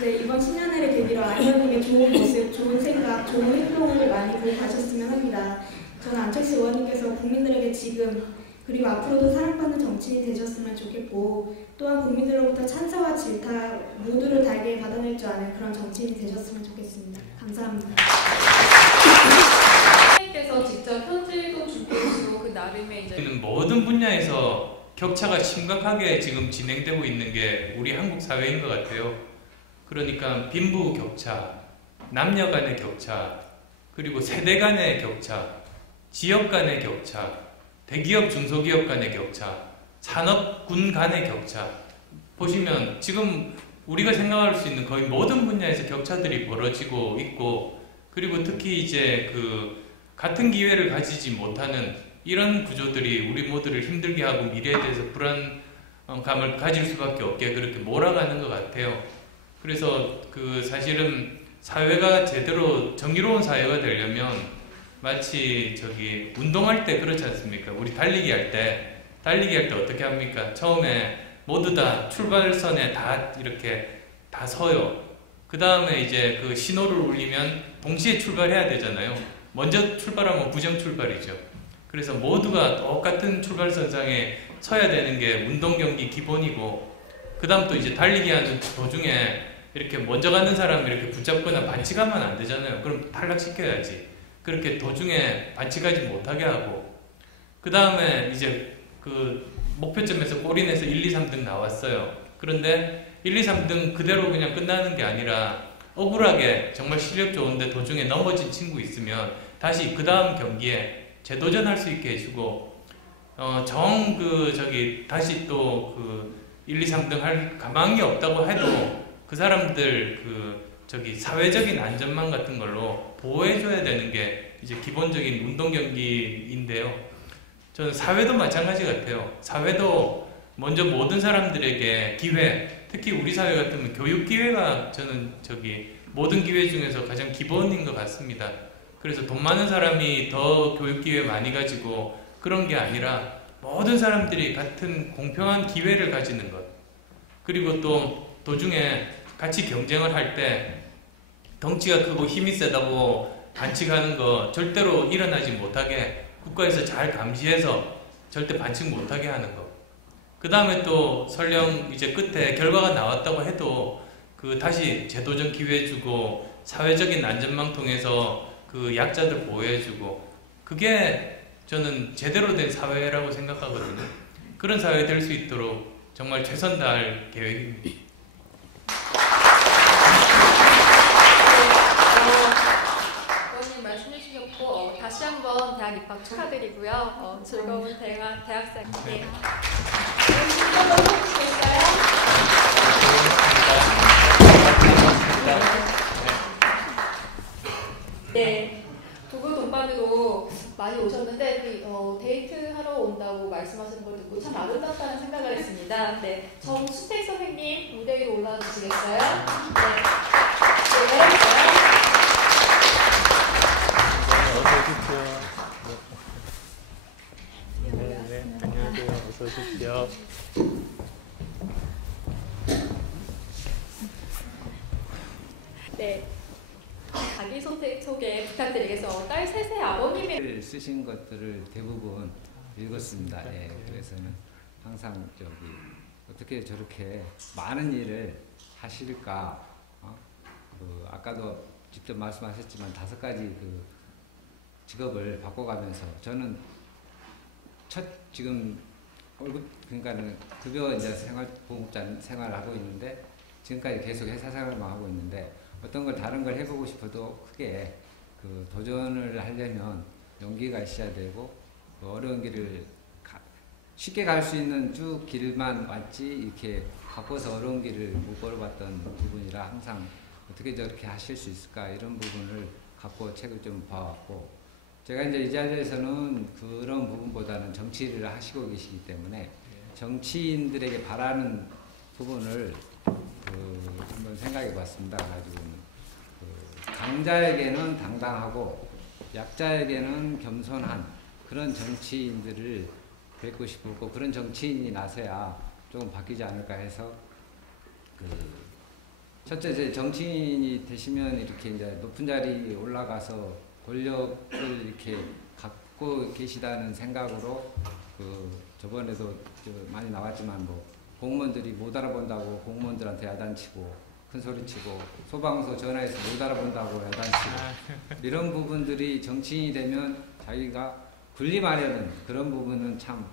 네, 이번 10년회를 계기로 안희연님의 좋은 모습, 좋은 생각, 좋은 행동을 많이 보고 가셨으면 합니다. 저는 안철수 의원님께서 국민들에게 지금 그리고 앞으로도 사랑받는 정치인이 되셨으면 좋겠고 또한 국민들로부터 찬사와 질타 모두를 달게 받아낼 줄 아는 그런 정치인이 되셨으면 좋겠습니다. 감사합니다. 선생님께서 직접 편지도 준비해주시고 그 나름의 이제 모든 분야에서 격차가 심각하게 지금 진행되고 있는 게 우리 한국 사회인 것 같아요. 그러니까 빈부 격차, 남녀 간의 격차, 그리고 세대 간의 격차, 지역 간의 격차, 대기업, 중소기업 간의 격차, 산업군 간의 격차. 보시면 지금 우리가 생각할 수 있는 거의 모든 분야에서 격차들이 벌어지고 있고, 그리고 특히 이제 그 같은 기회를 가지지 못하는 이런 구조들이 우리 모두를 힘들게 하고 미래에 대해서 불안감을 가질 수밖에 없게 그렇게 몰아가는 것 같아요. 그래서 그 사실은 사회가 제대로 정의로운 사회가 되려면 마치 저기 운동할 때 그렇지 않습니까? 우리 달리기 할 때 어떻게 합니까? 처음에 모두 다 출발선에 다 이렇게 다 서요. 그 다음에 이제 그 신호를 울리면 동시에 출발해야 되잖아요. 먼저 출발하면 부정 출발이죠. 그래서 모두가 똑같은 출발선상에 서야 되는 게 운동 경기 기본이고, 그 다음 또 이제 달리기 하는 도중에 이렇게 먼저 가는 사람 이렇게 붙잡거나 반칙하면 안 되잖아요. 그럼 탈락시켜야지. 그렇게 도중에 반칙하지 못하게 하고, 그 다음에 이제 그 목표점에서 골이 내서 1, 2, 3등 나왔어요. 그런데 1, 2, 3등 그대로 그냥 끝나는 게 아니라 억울하게 정말 실력 좋은데 도중에 넘어진 친구 있으면 다시 그 다음 경기에 재도전할 수 있게 해주고 다시 또 1, 2, 3등 할 가망이 없다고 해도 그 사람들 사회적인 안전망 같은 걸로 보호해줘야 되는 게 이제 기본적인 운동 경기인데요. 저는 사회도 마찬가지 같아요. 사회도 먼저 모든 사람들에게 기회, 특히 우리 사회 같으면 교육 기회가 저는 모든 기회 중에서 가장 기본인 것 같습니다. 그래서 돈 많은 사람이 더 교육 기회 많이 가지고 그런 게 아니라 모든 사람들이 같은 공평한 기회를 가지는 것. 그리고 또 도중에 같이 경쟁을 할 때 덩치가 크고 힘이 세다고 반칙하는 거 절대로 일어나지 못하게 국가에서 잘 감시해서 절대 반칙 못하게 하는 거. 그 다음에 또 설령 이제 끝에 결과가 나왔다고 해도 다시 재도전 기회 주고 사회적인 안전망 통해서 약자들 보호해주고 그게 저는 제대로 된 사회라고 생각하거든요. 그런 사회 될 수 있도록 정말 최선 다할 계획입니다. 의원님 말씀해 주셨고 다시 한번 대학 입학 축하드리고요. 즐거운 대학생. 네. 한번 해주시겠어요? 네. 부부 동반으로 많이 오셨는데 데이트하러 온다고 말씀하시는 걸 듣고 참 아름답다는 생각을 했습니다. 네, 정수택 선생님 무대 위로 올라와 주시겠어요? 네. 어서 오십시오. 네, 안녕하세요. 어서 오십시오. 네. 자기소개 부탁드리겠습니다. 딸 셋의 아버님의 쓰신 것들을 대부분 읽었습니다. 예, 그래서는 항상 어떻게 저렇게 많은 일을 하실까? 아까도 직접 말씀하셨지만 5가지 직업을 바꿔가면서 저는 지금 그러니까는 급여 이제 보험자 생활을 하고 있는데 지금까지 계속 회사 생활만 하고 있는데. 어떤 걸 다른 걸 해보고 싶어도 크게 도전을 하려면 용기가 있어야 되고 어려운 길을 쉽게 갈 수 있는 쭉 길만 왔지 이렇게 바꿔서 어려운 길을 못 걸어봤던 부분이라 항상 어떻게 저렇게 하실 수 있을까 이런 부분을 갖고 책을 좀 봐왔고 제가 이제 이 자리에서는 그런 부분보다는 정치를 하시고 계시기 때문에 정치인들에게 바라는 부분을 한번 생각해 봤습니다. 가지고는 강자에게는 당당하고 약자에게는 겸손한 그런 정치인들을 뵙고 싶었고 그런 정치인이 나서야 조금 바뀌지 않을까 해서 첫째 정치인이 되시면 이렇게 이제 높은 자리에 올라가서 권력을 이렇게 갖고 계시다는 생각으로 저번에도 많이 나왔지만 공무원들이 못 알아본다고 공무원들한테 야단치고 큰소리치고 소방서 전화해서 못 알아본다고 야단치고 이런 부분들이 정치인이 되면 자기가 군림하려는 그런 부분은 참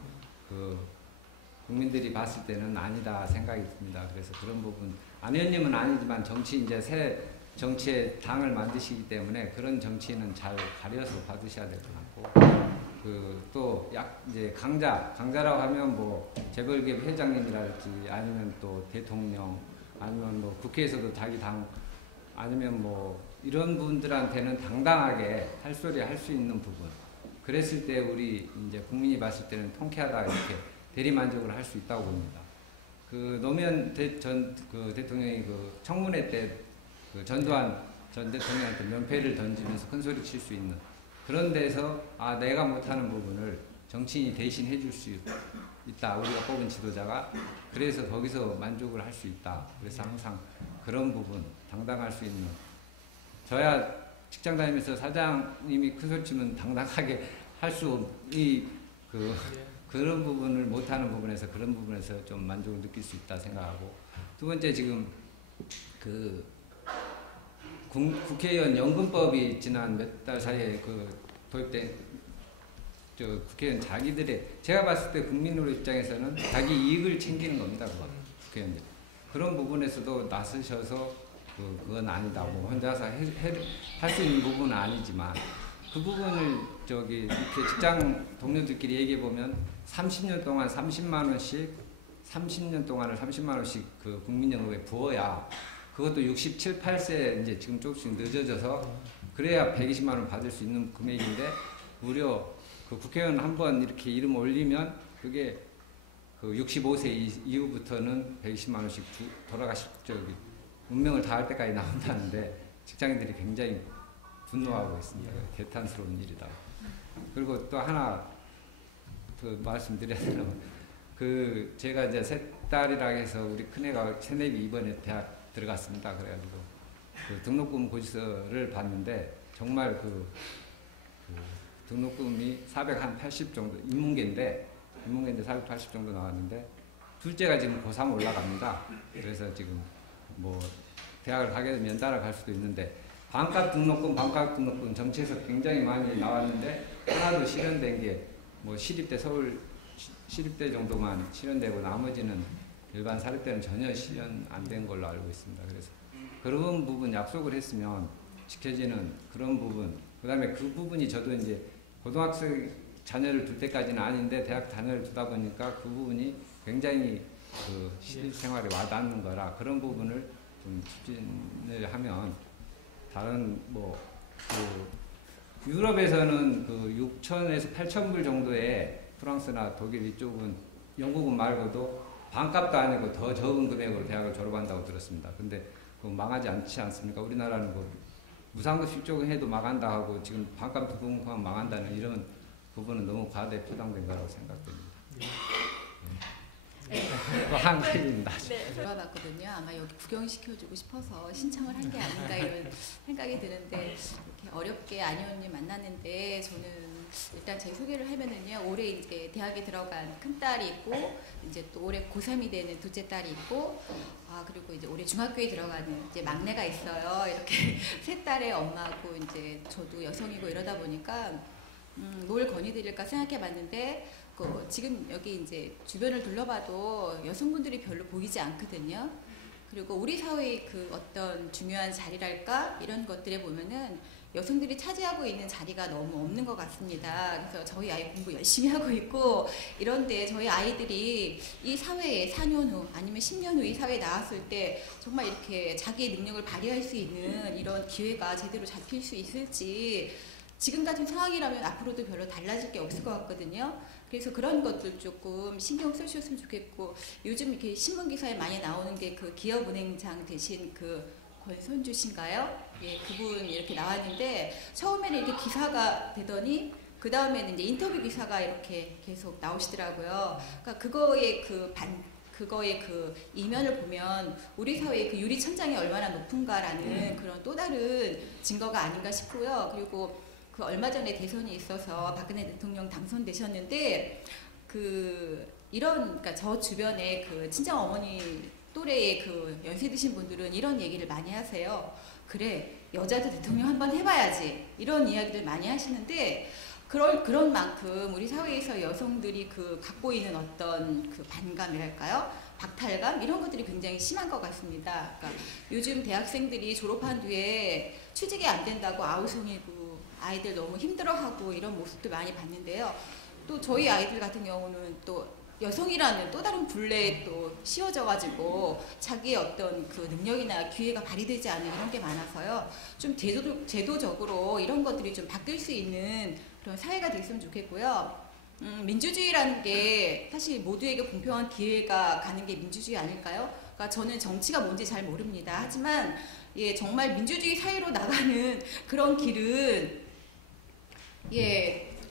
국민들이 봤을 때는 아니다 생각이 듭니다. 그래서 그런 부분 안 의원님은 아니지만 이제 새 정치의 당을 만드시기 때문에 그런 정치인은 잘 가려서 받으셔야 될 것 같고 또 이제 강자라고 하면 재벌기업 회장님이랄지 아니면 또 대통령 아니면 국회에서도 자기 당 아니면 이런 분들한테는 당당하게 할 소리 할 수 있는 부분 그랬을 때 우리 이제 국민이 봤을 때는 통쾌하다 이렇게 대리만족을 할 수 있다고 봅니다. 노무현 전 대통령이 청문회 때 전두환 전 대통령한테 면패를 던지면서 큰소리 칠 수 있는 그런 데서 내가 못하는 부분을 정치인이 대신 해줄 수 있다. 우리가 뽑은 지도자가 그래서 거기서 만족을 할 수 있다. 그래서 항상 그런 부분 당당할 수 있는 저야 직장 다니면서 사장님이 큰소리 치면 당당하게 할 수 그런 부분을 못하는 부분에서 그런 부분에서 좀 만족을 느낄 수 있다 생각하고 두 번째 지금 국회의원 연금법이 지난 몇 달 사이에 도입된 국회의원 자기들의 제가 봤을 때 국민으로 입장에서는 자기 이익을 챙기는 겁니다. 국회의원들 그런 부분에서도 나서셔서 그건 아니다. 혼자서 할 수 있는 부분은 아니지만 그 부분을 저기 이렇게 직장 동료들끼리 얘기해 보면 30년 동안 30만 원씩 30년 동안을 30만 원씩 그 국민연금에 부어야 그것도 67, 8세 이제 지금 조금씩 늦어져서 그래야 120만 원 받을 수 있는 금액인데 무려 그 국회의원 한번 이렇게 이름 올리면 그게 그 65세 이후부터는 120만 원씩 돌아가실 저기 운명을 다할 때까지 나온다는데 직장인들이 굉장히 분노하고 있습니다. 개탄스러운 일이다. 그리고 또 하나 그 말씀드려야 되는 그 제가 이제 세 딸이라 해서 우리 큰애가 새내기 이번에 대학 들어갔습니다. 그래가지고 그 등록금 고지서를 봤는데 정말 그 등록금이 480 정도 인문계인데 480 정도 나왔는데 둘째가 지금 고3 올라갑니다. 그래서 지금 뭐 대학을 가게 되면 연달아 갈 수도 있는데 반값 등록금 정치에서 굉장히 많이 나왔는데 하나도 실현된 게 뭐 시립대 서울 시립대 정도만 실현되고 나머지는 일반 사립대는 전혀 실현 안 된 걸로 알고 있습니다. 그래서 그런 부분 약속을 했으면 지켜지는 그런 부분, 그 다음에 그 부분이 저도 이제 고등학생 자녀를 둘 때까지는 아닌데 대학 자녀를 두다 보니까 그 부분이 굉장히 그 실생활에 와닿는 거라 그런 부분을 좀 추진을 하면 다른 뭐 그 유럽에서는 그 6천에서 8천 불 정도의 프랑스나 독일 이쪽은 영국은 말고도 반값도 아니고 더 적은 금액으로 대학을 졸업한다고 들었습니다. 근데 그 망하지 않지 않습니까? 우리나라는 뭐 무상급식 쪽은 해도 망한다 하고 지금 반값 두분만 망한다는 이런 부분은 너무 과대 포장된 거라고 생각됩니다. 한 가지입니다. 물어봤거든요. 아마 여기 구경시켜주고 싶어서 신청을 한 게 아닌가 이런 생각이 드는데 이렇게 어렵게 안 의원님 만났는데 저는 일단 제 소개를 하면은요. 올해 이제 대학에 들어간 큰 딸이 있고 이제 또 올해 고3이 되는 둘째 딸이 있고 그리고 이제 올해 중학교에 들어가는 이제 막내가 있어요. 이렇게 세 딸의 엄마고 이제 저도 여성이고 이러다 보니까 뭘 건의드릴까 생각해봤는데 지금 여기 이제 주변을 둘러봐도 여성분들이 별로 보이지 않거든요. 그리고 우리 사회의 그 어떤 중요한 자리랄까 이런 것들에 보면은 여성들이 차지하고 있는 자리가 너무 없는 것 같습니다. 그래서 저희 아이 공부 열심히 하고 있고 이런데 저희 아이들이 이 사회에 4년 후 아니면 10년 후 이 사회에 나왔을 때 정말 이렇게 자기의 능력을 발휘할 수 있는 이런 기회가 제대로 잡힐 수 있을지 지금 같은 상황이라면 앞으로도 별로 달라질 게 없을 것 같거든요. 그래서 그런 것들 조금 신경 쓰셨으면 좋겠고 요즘 이렇게 신문 기사에 많이 나오는 게 그 기업은행장 대신 그 권선주 씨인가요? 예, 그분 이렇게 나왔는데 처음에는 이렇게 기사가 되더니 그 다음에는 이제 인터뷰 기사가 이렇게 계속 나오시더라고요. 그러니까 그거의 그 이면을 보면 우리 사회의 그 유리 천장이 얼마나 높은가라는 그런 또 다른 증거가 아닌가 싶고요. 그리고 그 얼마 전에 대선이 있어서 박근혜 대통령 당선되셨는데 그러니까 저 주변에 그 친정 어머니 또래의 그 연세 드신 분들은 이런 얘기를 많이 하세요. 그래 여자도 대통령 한번 해봐야지 이런 이야기를 많이 하시는데 그런 만큼 우리 사회에서 여성들이 그 갖고 있는 어떤 그 반감이랄까요? 박탈감 이런 것들이 굉장히 심한 것 같습니다. 그러니까 요즘 대학생들이 졸업한 뒤에 취직이 안 된다고 아우성이고 아이들 너무 힘들어하고 이런 모습도 많이 봤는데요. 또 저희 아이들 같은 경우는 또 여성이라는 또 다른 굴레에 또 씌워져가지고 자기의 어떤 그 능력이나 기회가 발휘되지 않는 이런 게 많아서요. 좀 제도적으로 이런 것들이 좀 바뀔 수 있는 그런 사회가 됐으면 좋겠고요. 민주주의라는 게 사실 모두에게 공평한 기회가 가는 게 민주주의 아닐까요? 그러니까 저는 정치가 뭔지 잘 모릅니다. 하지만 예, 정말 민주주의 사회로 나가는 그런 길은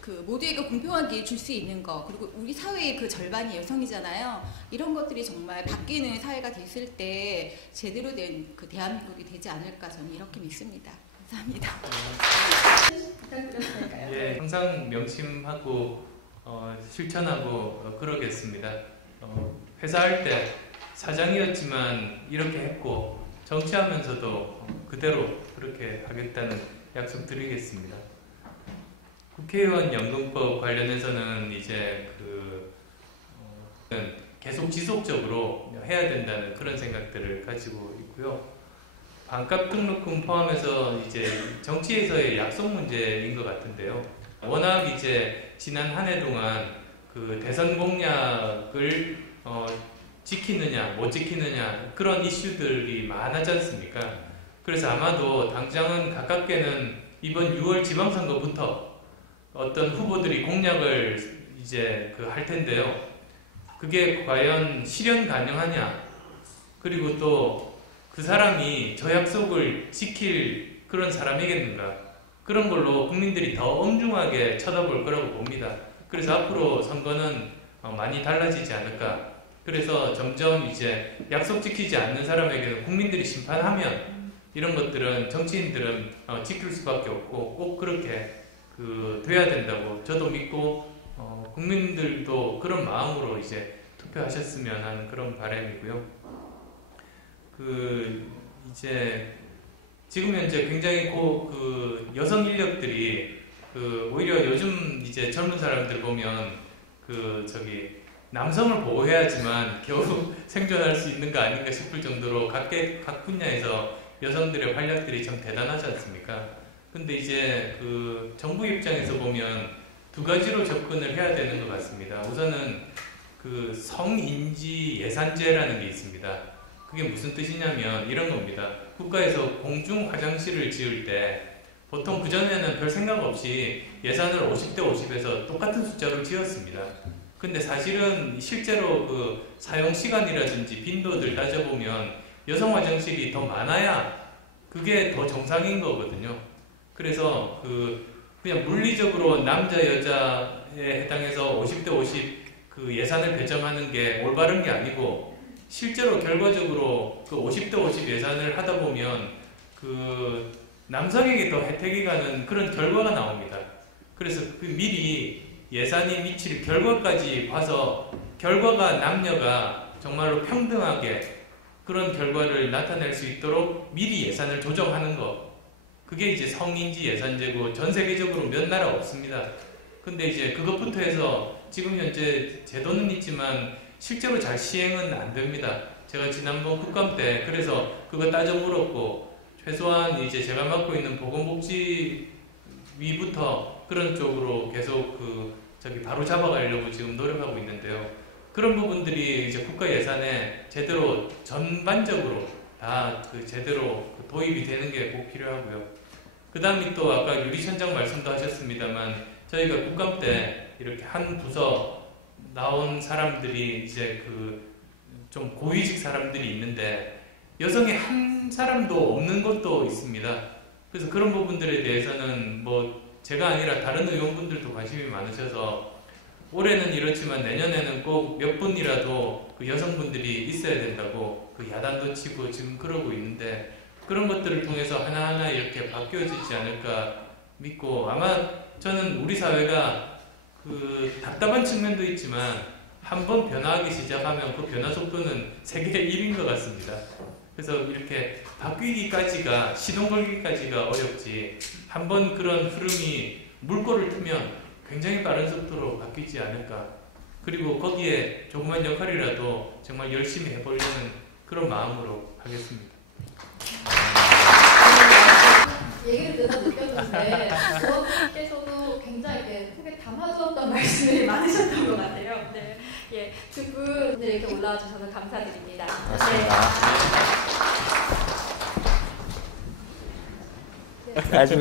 그 모두에게 공평한 기회 줄 수 있는 거 그리고 우리 사회의 그 절반이 여성이잖아요. 이런 것들이 정말 바뀌는 사회가 됐을 때 제대로 된 그 대한민국이 되지 않을까 저는 이렇게 믿습니다. 감사합니다. 예, 항상 명심하고 실천하고 그러겠습니다. 회사할 때 사장이었지만 이렇게 했고 정치하면서도 그대로 그렇게 하겠다는 약속 드리겠습니다. 국회의원 연금법 관련해서는 이제 계속 지속적으로 해야 된다는 그런 생각들을 가지고 있고요. 반값 등록금 포함해서 이제 정치에서의 약속 문제인 것 같은데요. 워낙 이제 지난 한 해 동안 그 대선 공약을 지키느냐 못 지키느냐 그런 이슈들이 많았지 않습니까? 그래서 아마도 당장은 가깝게는 이번 6월 지방선거부터 어떤 후보들이 공약을 이제 할 텐데요. 그게 과연 실현 가능하냐? 그리고 또 그 사람이 저 약속을 지킬 그런 사람이겠는가? 그런 걸로 국민들이 더 엄중하게 쳐다볼 거라고 봅니다. 그래서 앞으로 선거는 많이 달라지지 않을까. 그래서 점점 이제 약속 지키지 않는 사람에게는 국민들이 심판하면 이런 것들은 정치인들은 지킬 수밖에 없고 꼭 그렇게 돼야 된다고 저도 믿고 국민들도 그런 마음으로 이제 투표하셨으면 하는 그런 바람이고요. 이제 지금 현재 굉장히 여성 인력들이 오히려 요즘 이제 젊은 사람들 보면 남성을 보호해야지만 겨우 생존할 수 있는 거 아닌가 싶을 정도로 각 분야에서 여성들의 활약들이 참 대단하지 않습니까? 근데 이제 정부 입장에서 보면 두 가지로 접근을 해야 되는 것 같습니다. 우선은 성인지 예산제라는 게 있습니다. 그게 무슨 뜻이냐면 이런 겁니다. 국가에서 공중 화장실을 지을 때 보통 그전에는 별 생각 없이 예산을 50대 50에서 똑같은 숫자로 지었습니다. 근데 사실은 실제로 사용 시간이라든지 빈도들 따져보면 여성 화장실이 더 많아야 그게 더 정상인 거거든요. 그래서 그냥 물리적으로 남자 여자에 해당해서 50대 50 예산을 배정하는 게 올바른 게 아니고 실제로 결과적으로 50대 50 예산을 하다 보면 남성에게 더 혜택이 가는 그런 결과가 나옵니다. 그래서 미리 예산이 미칠 결과까지 봐서 결과가 남녀가 정말로 평등하게 그런 결과를 나타낼 수 있도록 미리 예산을 조정하는 것. 그게 이제 성인지 예산제고 전 세계적으로 몇 나라 없습니다. 근데 이제 그것부터 해서 지금 현재 제도는 있지만 실제로 잘 시행은 안 됩니다. 제가 지난번 국감 때 그래서 그거 따져 물었고 최소한 이제 제가 맡고 있는 보건복지위부터 그런 쪽으로 계속 바로 잡아가려고 지금 노력하고 있는데요. 그런 부분들이 이제 국가 예산에 제대로 전반적으로 다 제대로 도입이 되는 게 꼭 필요하고요. 그 다음에 또 아까 유리천장 말씀도 하셨습니다만 저희가 국감 때 이렇게 한 부서 나온 사람들이 이제 좀 고위직 사람들이 있는데 여성이 한 사람도 없는 것도 있습니다. 그래서 그런 부분들에 대해서는 제가 아니라 다른 의원분들도 관심이 많으셔서 올해는 이렇지만 내년에는 꼭 몇 분이라도 여성분들이 있어야 된다고 야단도 치고 지금 그러고 있는데 그런 것들을 통해서 하나하나 이렇게 바뀌어지지 않을까 믿고 아마 저는 우리 사회가 답답한 측면도 있지만 한번 변화하기 시작하면 그 변화 속도는 세계 1위인 것 같습니다. 그래서 이렇게 바뀌기까지가 시동 걸기까지가 어렵지 한번 그런 흐름이 물꼬를 트면 굉장히 빠른 속도로 바뀌지 않을까. 그리고 거기에 조그만 역할이라도 정말 열심히 해보려는 그런 마음으로 하겠습니다. 얘기를 듣다 느꼈는데 의원님께서도 굉장히 크게 담아주었던 말씀이 많으셨던 것 같아요. 네, 두 분 오늘 이렇게 올라와 주셔서 감사드립니다. 아주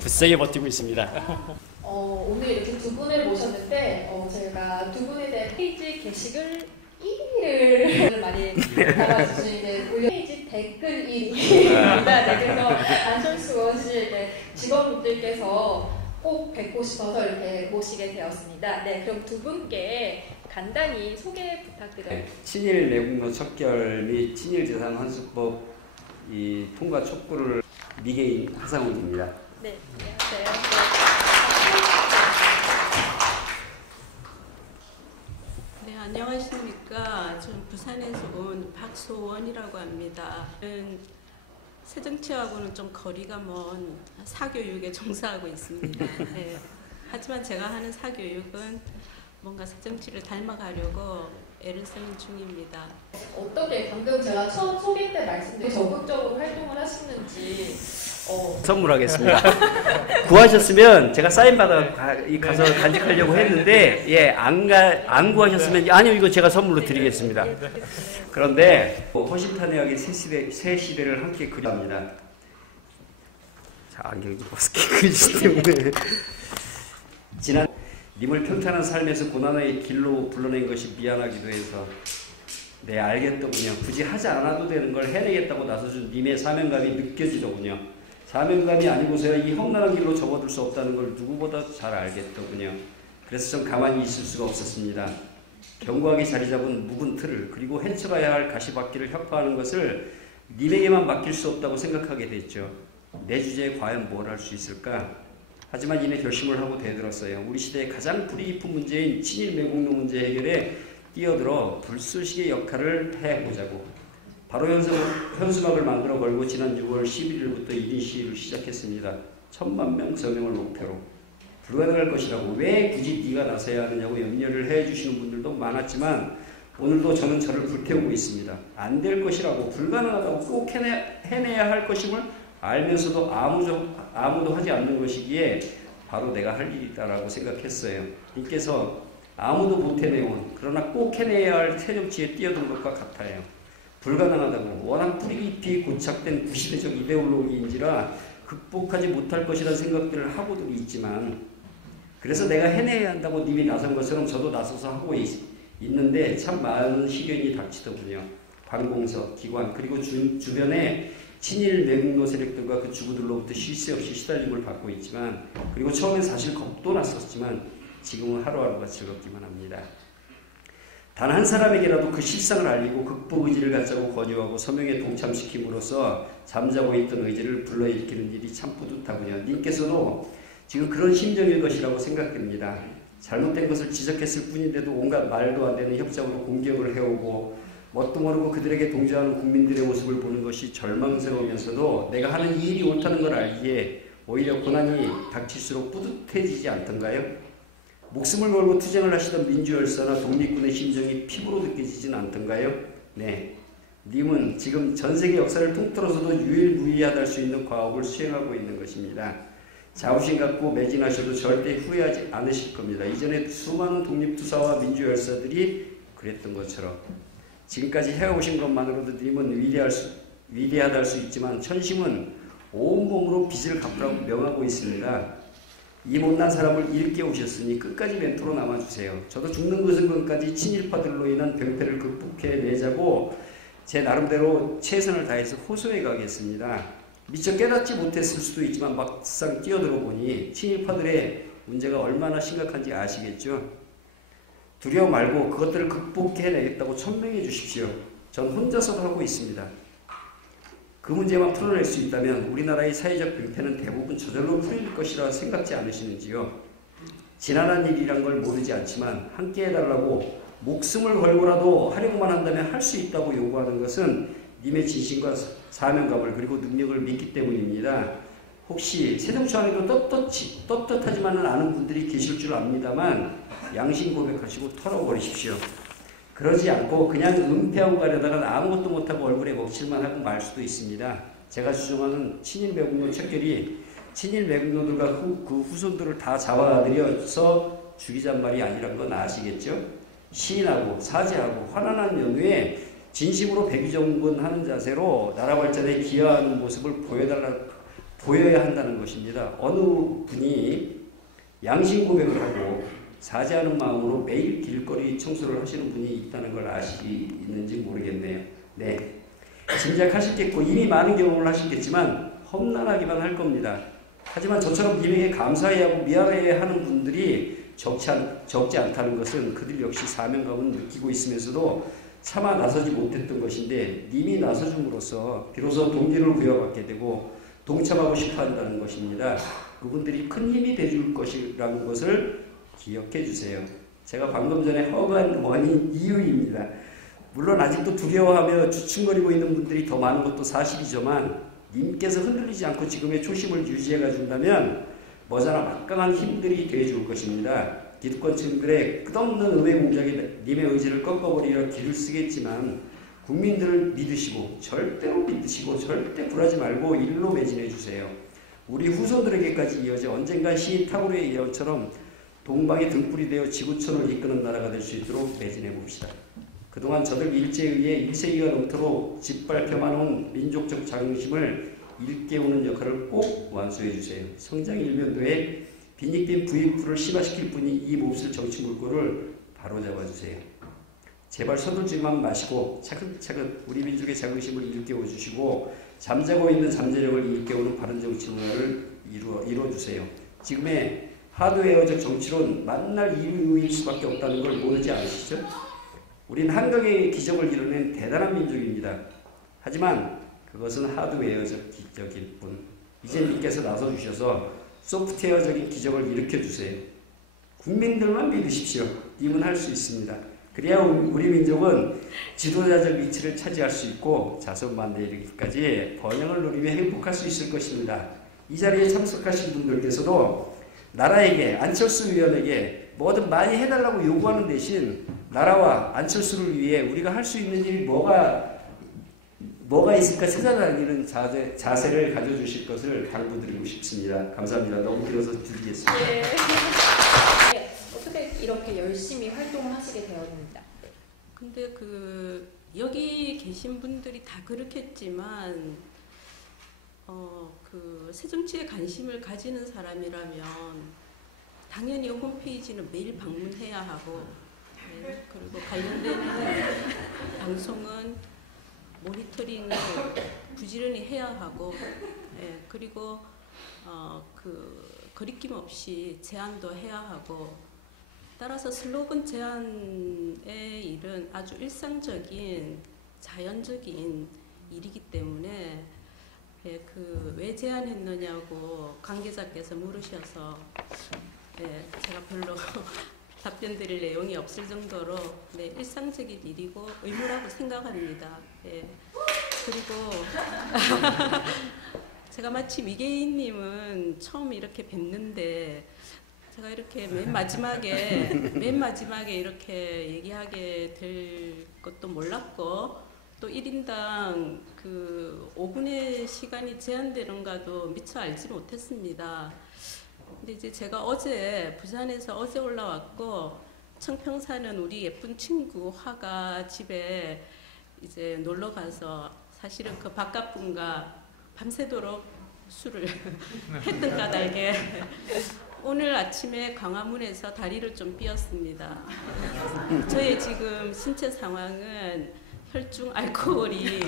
굳세게 버티고 있습니다. 오늘 이렇게 두 분을 모셨는데 제가 두 분에 대한 페이지 게시글 1위를 많이 달아주시는 페이지 댓글 1위입니다. 그래서 안철수 의원실 직원분들께서 꼭 뵙고 싶어서 이렇게 모시게 되었습니다. 네, 그럼 두 분께 간단히 소개 부탁드려요. 친일 내국노 척결 및 친일재산 환수법 통과 촉구를 미개인 하상욱입니다. 네, 안녕하세요. 네, 안녕하십니까. 저는 부산에서 온 박소원이라고 합니다. 새정치하고는 좀 거리가 먼 사교육에 종사하고 있습니다. 네. 하지만 제가 하는 사교육은 뭔가 새정치를 닮아가려고 애를 쓰는 중입니다. 어떻게 방금 제가 처음 소개 때 말씀드린 적극적으로 활동을 하시는지 선물하겠습니다. 구하셨으면 제가 사인 받아 가서 간직하려고 했는데 안 구하셨으면 아니요 이거 제가 선물로 드리겠습니다. 그런데 허심탄회하게 새 시대를 함께 그려갑니다. 자 안경이 벗기 그리시 때문에 지난 님을 평탄한 삶에서 고난의 길로 불러낸 것이 미안하기도 해서 네 알겠더군요. 굳이 하지 않아도 되는 걸 해내겠다고 나서준 님의 사명감이 느껴지더군요. 사명감이 아니고서야 이 험난한 길로 접어들 수 없다는 걸 누구보다 잘 알겠더군요. 그래서 전 가만히 있을 수가 없었습니다. 견고하게 자리 잡은 묵은 틀을 그리고 헤쳐가야 할 가시밭길을 협파하는 것을 님에게만 맡길 수 없다고 생각하게 됐죠. 내 주제에 과연 뭘 할 수 있을까? 하지만 이내 결심을 하고 대들었어요. 우리 시대의 가장 뿌리 깊은 문제인 친일 매국노 문제 해결에 뛰어들어 불쏘시개 역할을 해보자고. 바로 현수막을 만들어 걸고 지난 6월 11일부터 1인 시위를 시작했습니다. 1000만 명 서명을 목표로. 불가능할 것이라고 왜 굳이 네가 나서야 하느냐고 염려를 해주시는 분들도 많았지만 오늘도 저는 저를 불태우고 있습니다. 안 될 것이라고 불가능하다고 꼭 해내야 할 것임을 알면서도 아무도 하지 않는 것이기에 바로 내가 할 일이다라고 생각했어요. 님께서 아무도 못 해내온 그러나 꼭 해내야 할 새정치에 뛰어든 것과 같아요. 불가능하다고 워낙 뿌리 깊이 고착된 구시대적 이데올로기인지라 극복하지 못할 것이라는 생각들을 하고들이 있지만 그래서 내가 해내야 한다고 님이 나선 것처럼 저도 나서서 하고 있는데 참 많은 시련이 닥치더군요. 관공서, 기관 그리고 주변에 친일 매국노 세력들과 그 주구들로부터 쉴 새 없이 시달림을 받고 있지만 그리고 처음엔 사실 겁도 났었지만 지금은 하루하루가 즐겁기만 합니다. 단 한 사람에게라도 그 실상을 알리고 극복 의지를 갖자고 권유하고 서명에 동참시킴으로써 잠자고 있던 의지를 불러일으키는 일이 참 뿌듯하군요. 님께서도 지금 그런 심정일 것이라고 생각됩니다. 잘못된 것을 지적했을 뿐인데도 온갖 말도 안 되는 협작으로 공격을 해오고 뭣도 모르고 그들에게 동조하는 국민들의 모습을 보는 것이 절망스러우면서도 내가 하는 이 일이 옳다는 걸 알기에 오히려 고난이 닥칠수록 뿌듯해지지 않던가요? 목숨을 걸고 투쟁을 하시던 민주열사나 독립군의 심정이 피부로 느껴지진 않던가요? 네. 님은 지금 전세계 역사를 통틀어서도 유일무이하다 할 수 있는 과업을 수행하고 있는 것입니다. 자부심 갖고 매진하셔도 절대 후회하지 않으실 겁니다. 이전에 수많은 독립투사와 민주열사들이 그랬던 것처럼 지금까지 해오신 것만으로도 님은 위대하다 할 수 있지만 천심은 온몸으로 빚을 갚으라고 명하고 있습니다. 이 못난 사람을 일깨 오셨으니 끝까지 멘토로 남아주세요. 저도 죽는 그 순간까지 친일파들로 인한 병폐를 극복해내자고 제 나름대로 최선을 다해서 호소해 가겠습니다. 미처 깨닫지 못했을 수도 있지만 막상 뛰어들어 보니 친일파들의 문제가 얼마나 심각한지 아시겠죠? 두려워 말고 그것들을 극복해내겠다고 천명해 주십시오. 전 혼자서도 하고 있습니다. 그 문제만 풀어낼 수 있다면 우리나라의 사회적 병폐는 대부분 저절로 풀릴 것이라 생각지 않으시는지요? 지난한 일이란 걸 모르지 않지만 함께 해달라고 목숨을 걸고라도 하려고만 한다면 할 수 있다고 요구하는 것은 님의 진심과 사명감을 그리고 능력을 믿기 때문입니다. 혹시 새정치 안에도 떳떳하지만은 않은 분들이 계실 줄 압니다만 양심 고백하시고 털어버리십시오. 그러지 않고 그냥 은폐하고 가려다가 아무것도 못하고 얼굴에 먹칠만 하고 말 수도 있습니다. 제가 주장하는 친일 매국노 척결이 친일 매국노들과 그 후손들을 다 잡아들여서 죽이잔 말이 아니란 건 아시겠죠? 시인하고 사죄하고 환한한 연후에 진심으로 백의정분하는 자세로 나라 발전에 기여하는 모습을 보여야 한다는 것입니다. 어느 분이 양심 고백을 하고 사죄하는 마음으로 매일 길거리 청소를 하시는 분이 있다는 걸 아시는지 모르겠네요. 네, 짐작하시겠고 이미 많은 경험을 하시겠지만 험난하기만 할 겁니다. 하지만 저처럼 님에게 감사해하고 미안해야 하는 분들이 적지 않다는 것은 그들 역시 사명감은 느끼고 있으면서도 차마 나서지 못했던 것인데 님이 나서줌으로써 비로소 동기를 부여받게 되고 동참하고 싶어 한다는 것입니다. 그분들이 큰 힘이 돼줄 것이라는 것을 기억해 주세요. 제가 방금 전에 허간 원인 이유입니다. 물론 아직도 두려워하며 주춤거리고 있는 분들이 더 많은 것도 사실이지만 님께서 흔들리지 않고 지금의 초심을 유지해 가준다면 머지않아 막강한 힘들이 되어줄 것입니다. 기득권층들의 끝없는 의회 공작에 님의 의지를 꺾어버리려 길을 쓰겠지만 국민들을 믿으시고 절대로 믿으시고 절대 굴하지 말고 일로 매진해 주세요. 우리 후손들에게까지 이어져 언젠가 시 타고르의 예언처럼 동방의 등불이 되어 지구촌을 이끄는 나라가 될 수 있도록 매진해 봅시다. 그동안 저들 일제에 의해 1세기가 넘도록 짓밟혀만 온 민족적 자긍심을 일깨우는 역할을 꼭 완수해 주세요. 성장 일변도에 빈익빈 부익부를 심화시킬 뿐이 이 몹쓸 정치 물꼬를 바로잡아 주세요. 제발 서둘지만 마시고 차근차근 우리 민족의 자긍심을 일깨워 주시고 잠자고 있는 잠재력을 일깨우는 바른 정치 문화를 이루어 주세요. 지금의 하드웨어적 정치론 만날 이유일 수밖에 없다는 걸 모르지 않으시죠? 우린 한강의 기적을 이뤄낸 대단한 민족입니다. 하지만 그것은 하드웨어적 기적일 뿐. 이제 님께서 나서주셔서 소프트웨어적인 기적을 일으켜주세요. 국민들만 믿으십시오. 님은 할 수 있습니다. 그래야 우리 민족은 지도자적 위치를 차지할 수 있고 자손만대에 이르기까지 번영을 누리며 행복할 수 있을 것입니다. 이 자리에 참석하신 분들께서도 나라에게 안철수 의원에게 뭐든 많이 해달라고 요구하는 대신 나라와 안철수를 위해 우리가 할 수 있는 일이 뭐가 있을까 찾아다니는 자세를 가져주실 것을 당부드리고 싶습니다. 감사합니다. 너무 길어서 드리겠습니다. 예. 어떻게 이렇게 열심히 활동하시게 되었습니다. 근데 여기 계신 분들이 다 그렇겠지만 새정치에 관심을 가지는 사람이라면 당연히 홈페이지는 매일 방문해야 하고 그리고 관련되는 방송은 모니터링을 부지런히 해야 하고 그리고 거리낌 없이 제안도 해야 하고 따라서 슬로건 제안의 일은 아주 일상적인 자연적인 일이기 때문에 왜 제안했느냐고 관계자께서 물으셔서 제가 별로 답변 드릴 내용이 없을 정도로 일상적인 일이고 의무라고 생각합니다. 그리고 제가 마치 미개인님은 처음 이렇게 뵀는데 제가 이렇게 맨 마지막에 이렇게 얘기하게 될 것도 몰랐고 또 1인당 5분의 시간이 제한되는가도 미처 알지 못했습니다. 근데 이제 제가 부산에서 어제 올라왔고 청평사는 우리 예쁜 친구 화가 집에 이제 놀러 가서 사실은 그 바깥 분과 밤새도록 술을 했던 까닭에 오늘 아침에 광화문에서 다리를 좀 삐었습니다. 저의 지금 신체 상황은 혈중 알코올이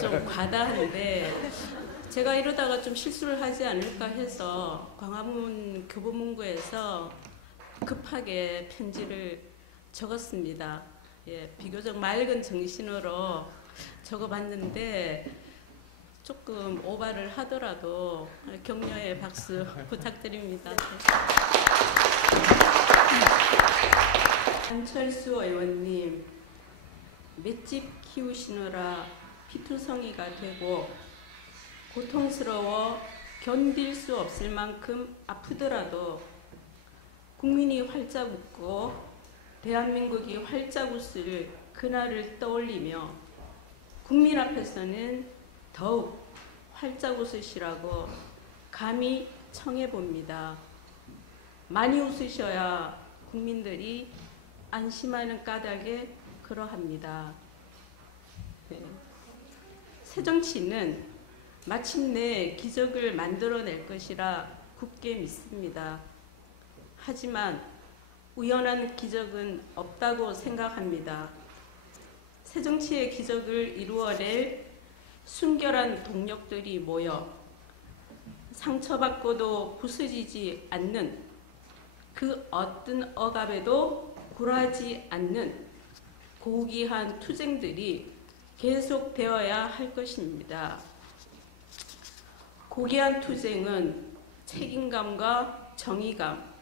좀 과다한데 제가 이러다가 좀 실수를 하지 않을까 해서 광화문 교보문고에서 급하게 편지를 적었습니다. 비교적 맑은 정신으로 적어봤는데 조금 오바를 하더라도 격려의 박수 부탁드립니다. 안철수 의원님, 맷집 키우시느라 피투성이가 되고 고통스러워 견딜 수 없을 만큼 아프더라도 국민이 활짝 웃고 대한민국이 활짝 웃을 그날을 떠올리며 국민 앞에서는 더욱 활짝 웃으시라고 감히 청해봅니다. 많이 웃으셔야 국민들이 안심하는 까닭에 그러합니다. 새정치는 마침내 기적을 만들어낼 것이라 굳게 믿습니다. 하지만 우연한 기적은 없다고 생각합니다. 새정치의 기적을 이루어낼 순결한 동력들이 모여 상처받고도 부서지지 않는 그 어떤 억압에도 굴하지 않는 고귀한 투쟁들이 계속되어야 할 것입니다. 고귀한 투쟁은 책임감과 정의감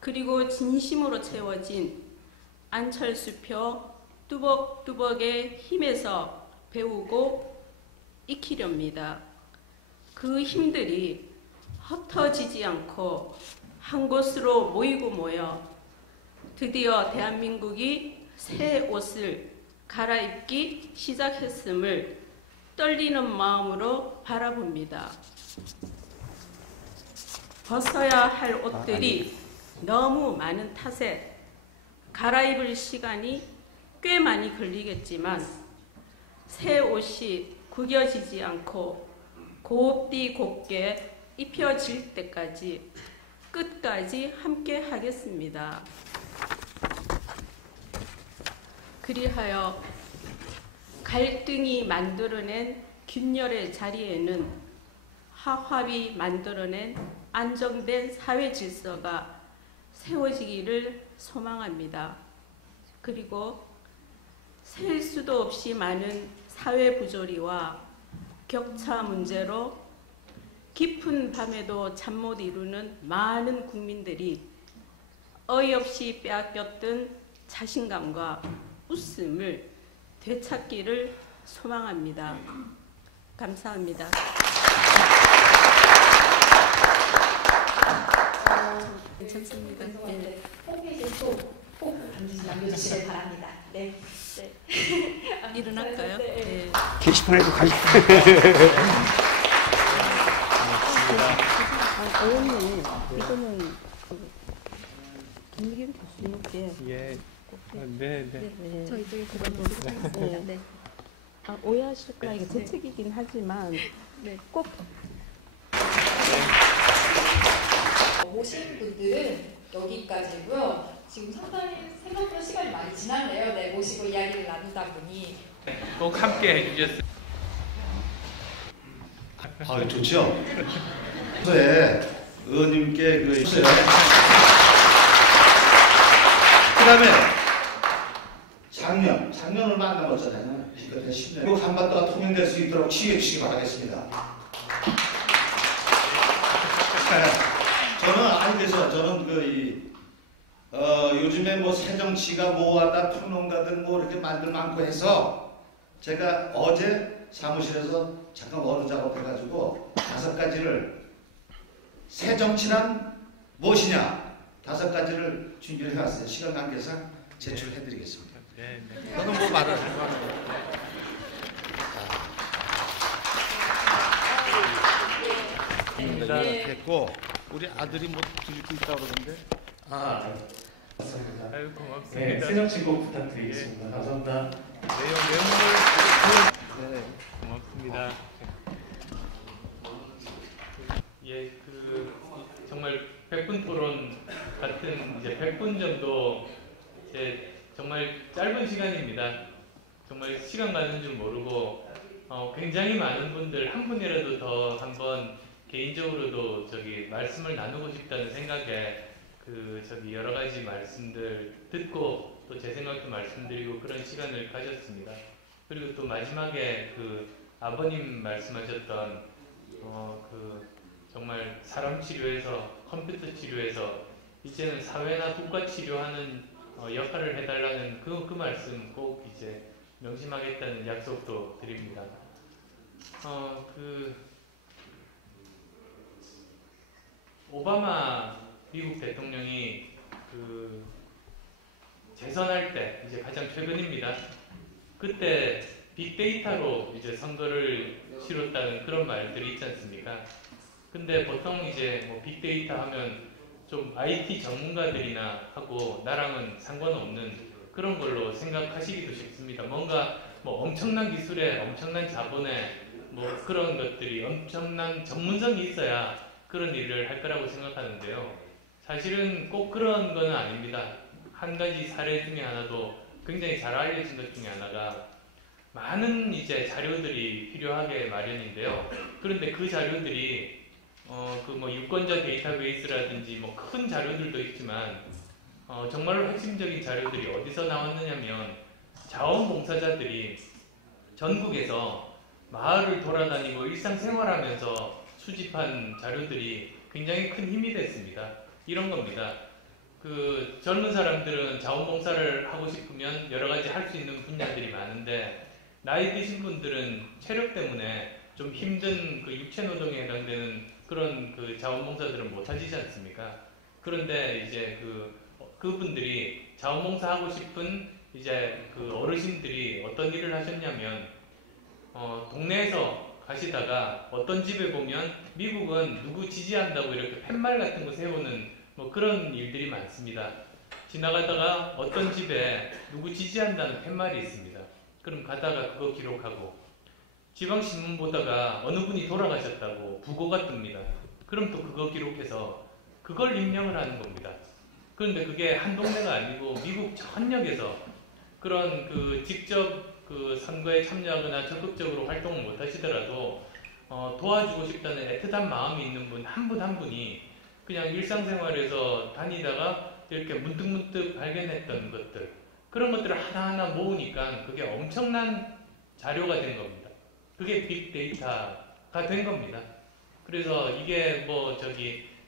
그리고 진심으로 채워진 안철수표 뚜벅뚜벅의 힘에서 배우고 익히렵니다. 그 힘들이 흩어지지 않고 한 곳으로 모이고 모여 드디어 대한민국이 새 옷을 갈아입기 시작했음을 떨리는 마음으로 바라봅니다. 벗어야 할 옷들이 너무 많은 탓에 갈아입을 시간이 꽤 많이 걸리겠지만 새 옷이 구겨지지 않고 곱디 곱게 입혀질 때까지 끝까지 함께 하겠습니다. 그리하여 갈등이 만들어낸 균열의 자리에는 화합이 만들어낸 안정된 사회 질서가 세워지기를 소망합니다. 그리고 셀 수도 없이 많은 사회 부조리와 격차 문제로 깊은 밤에도 잠 못 이루는 많은 국민들이 어이없이 빼앗겼던 자신감과 웃음을 되찾기를 소망합니다. 감사합니다. 괜찮습니다. 네. 홈페이지에 꼭 반드시 남겨주시길 바랍니다. 네. 네. 일어날까요? 네. 게시판에도 가시. 의원님, 이거는 김미경 교수님께 예. 네. 저희 쪽에 그런 네. 오해하실까 이게 제 책이긴 하지만 꼭 모신 분들은 여기까지고요. 지금 상당히 생각보다 시간이 많이 지났네요. 네, 모시고 이야기를 나누다 보니 꼭 함께 해주셨어요. 아, 좋죠. 네, 의원님께 그 있어요. 그다음에 작년 얼마 안 남았잖아요. 그러니까 10년. 한반도가 통일될 수 있도록 취해 주시기 바라겠습니다. 저는 요즘에 뭐 새정치가 뭐하다 평론가들 뭐 이렇게 만들 많고 해서 제가 어제 사무실에서 잠깐 어느 작업해가지고 5가지를 새정치란 무엇이냐 5가지를 준비를 해왔어요. 시간 관계상 제출해드리겠습니다. 저는 뭐 말을 할 거는 됐고 우리 아들이 뭐 들고 있다고 그러는데 아유, 고맙습니다. 네, 새정치 꼭 부탁드리겠습니다. 감사합니다. 네, 고맙습니다. 예, 정말 100분 토론 같은 이제 100분 정도 이제 정말 짧은 시간입니다. 정말 시간 가는 줄 모르고 굉장히 많은 분들 한 분이라도 더 한번 개인적으로도 말씀을 나누고 싶다는 생각에 여러 가지 말씀들 듣고 또 제 생각도 말씀드리고 그런 시간을 가졌습니다. 그리고 또 마지막에 아버님 말씀하셨던 정말 사람 치료에서 컴퓨터 치료에서 이제는 사회나 국가 치료하는 역할을 해달라는 그 말씀 꼭 이제 명심하겠다는 약속도 드립니다. 오바마 미국 대통령이 재선할 때 이제 가장 최근입니다. 그때 빅데이터로 이제 선거를 치렀다는 그런 말들이 있지 않습니까? 근데 보통 이제 뭐 빅데이터 하면 좀 IT 전문가들이나 하고 나랑은 상관없는 그런 걸로 생각하시기도 쉽습니다. 뭔가 뭐 엄청난 기술에 엄청난 자본에 뭐 그런 것들이 엄청난 전문성이 있어야 그런 일을 할 거라고 생각하는데요. 사실은 꼭 그런 건 아닙니다. 한 가지 사례 중에 하나도 굉장히 잘 알려진 것 중에 하나가 많은 이제 자료들이 필요하게 마련인데요. 그런데 그 자료들이 뭐 유권자 데이터베이스라든지 뭐 큰 자료들도 있지만 정말로 핵심적인 자료들이 어디서 나왔느냐면 자원봉사자들이 전국에서 마을을 돌아다니고 일상생활하면서 수집한 자료들이 굉장히 큰 힘이 됐습니다. 이런 겁니다. 젊은 사람들은 자원봉사를 하고 싶으면 여러 가지 할 수 있는 분야들이 많은데 나이 드신 분들은 체력 때문에 좀 힘든 육체노동에 해당되는 그런 자원봉사들은 못 하시지 않습니까? 그런데 이제 그분들이 자원봉사하고 싶은 이제 그 어르신들이 어떤 일을 하셨냐면 동네에서 가시다가 어떤 집에 보면 미국은 누구 지지한다고 이렇게 팻말 같은 거 세우는 뭐 그런 일들이 많습니다. 지나가다가 어떤 집에 누구 지지한다는 팻말이 있습니다. 그럼 가다가 그거 기록하고 지방신문 보다가 어느 분이 돌아가셨다고 부고가 뜹니다. 그럼 또 그거 기록해서 그걸 임명을 하는 겁니다. 그런데 그게 한 동네가 아니고 미국 전역에서 그런 그 직접 그 선거에 참여하거나 적극적으로 활동을 못 하시더라도 도와주고 싶다는 애틋한 마음이 있는 분 한 분 한 분이 그냥 일상생활에서 다니다가 이렇게 문득문득 발견했던 것들 그런 것들을 하나하나 모으니까 그게 엄청난 자료가 된 겁니다. 그게 빅데이터가 된 겁니다. 그래서 이게 뭐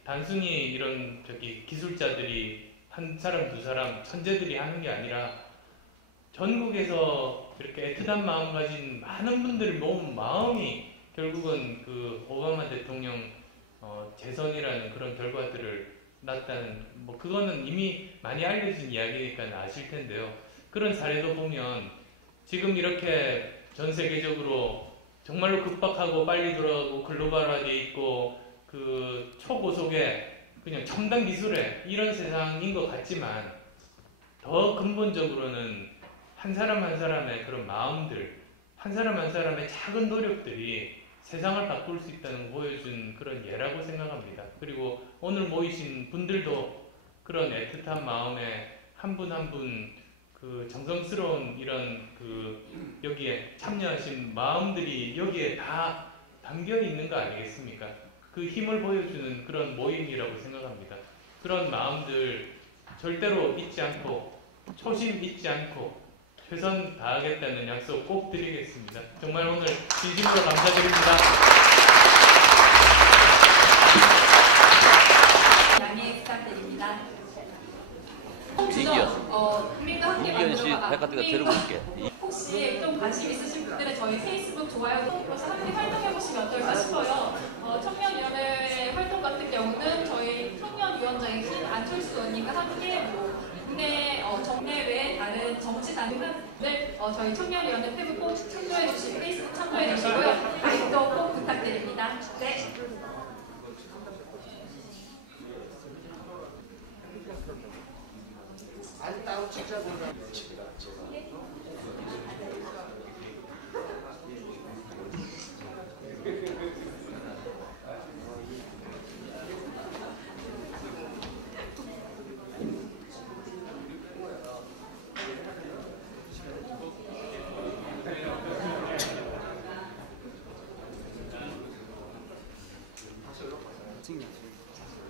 단순히 이런 기술자들이 한 사람 두 사람 천재들이 하는 게 아니라 전국에서 이렇게 애틋한 마음 가진 많은 분들을 모은 마음이 결국은 그 오바마 대통령 재선이라는 그런 결과들을 낳았다는 뭐 그거는 이미 많이 알려진 이야기니까 아실 텐데요. 그런 사례도 보면 지금 이렇게 전 세계적으로 정말로 급박하고 빨리 돌아가고 글로벌화돼 있고 그 초고속의 그냥 첨단 기술의 이런 세상인 것 같지만 더 근본적으로는 한 사람 한 사람의 그런 마음들, 한 사람 한 사람의 작은 노력들이 세상을 바꿀 수 있다는 걸 보여준 그런 예라고 생각합니다. 그리고 오늘 모이신 분들도 그런 애틋한 마음에 한 분 한 분 그 정성스러운 이런 그 여기에 참여하신 마음들이 여기에 다 담겨 있는 거 아니겠습니까? 그 힘을 보여주는 그런 모임이라고 생각합니다. 그런 마음들 절대로 잊지 않고 초심 잊지 않고 최선 다하겠다는 약속 꼭 드리겠습니다. 정말 오늘 진심으로 감사드립니다. 양해 부탁드립니다. 국민과 함께 만들어가 혹시 좀 관심 있으신 분들은 저희 페이스북 좋아요 눌러서 함께 활동해보시면 어떨까 싶어요. 청년위원회 활동 같은 경우는 저희 청년위원장이신 안철수 의원님과 함께 국내 정내외 다른 정치단들 저희 청년위원회 페이스북 꼭 참조해주시고 페이스북 참조해주시고요. 가입도 꼭 부탁드립니다. 네. 아니 따로 진짜 본다.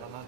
아마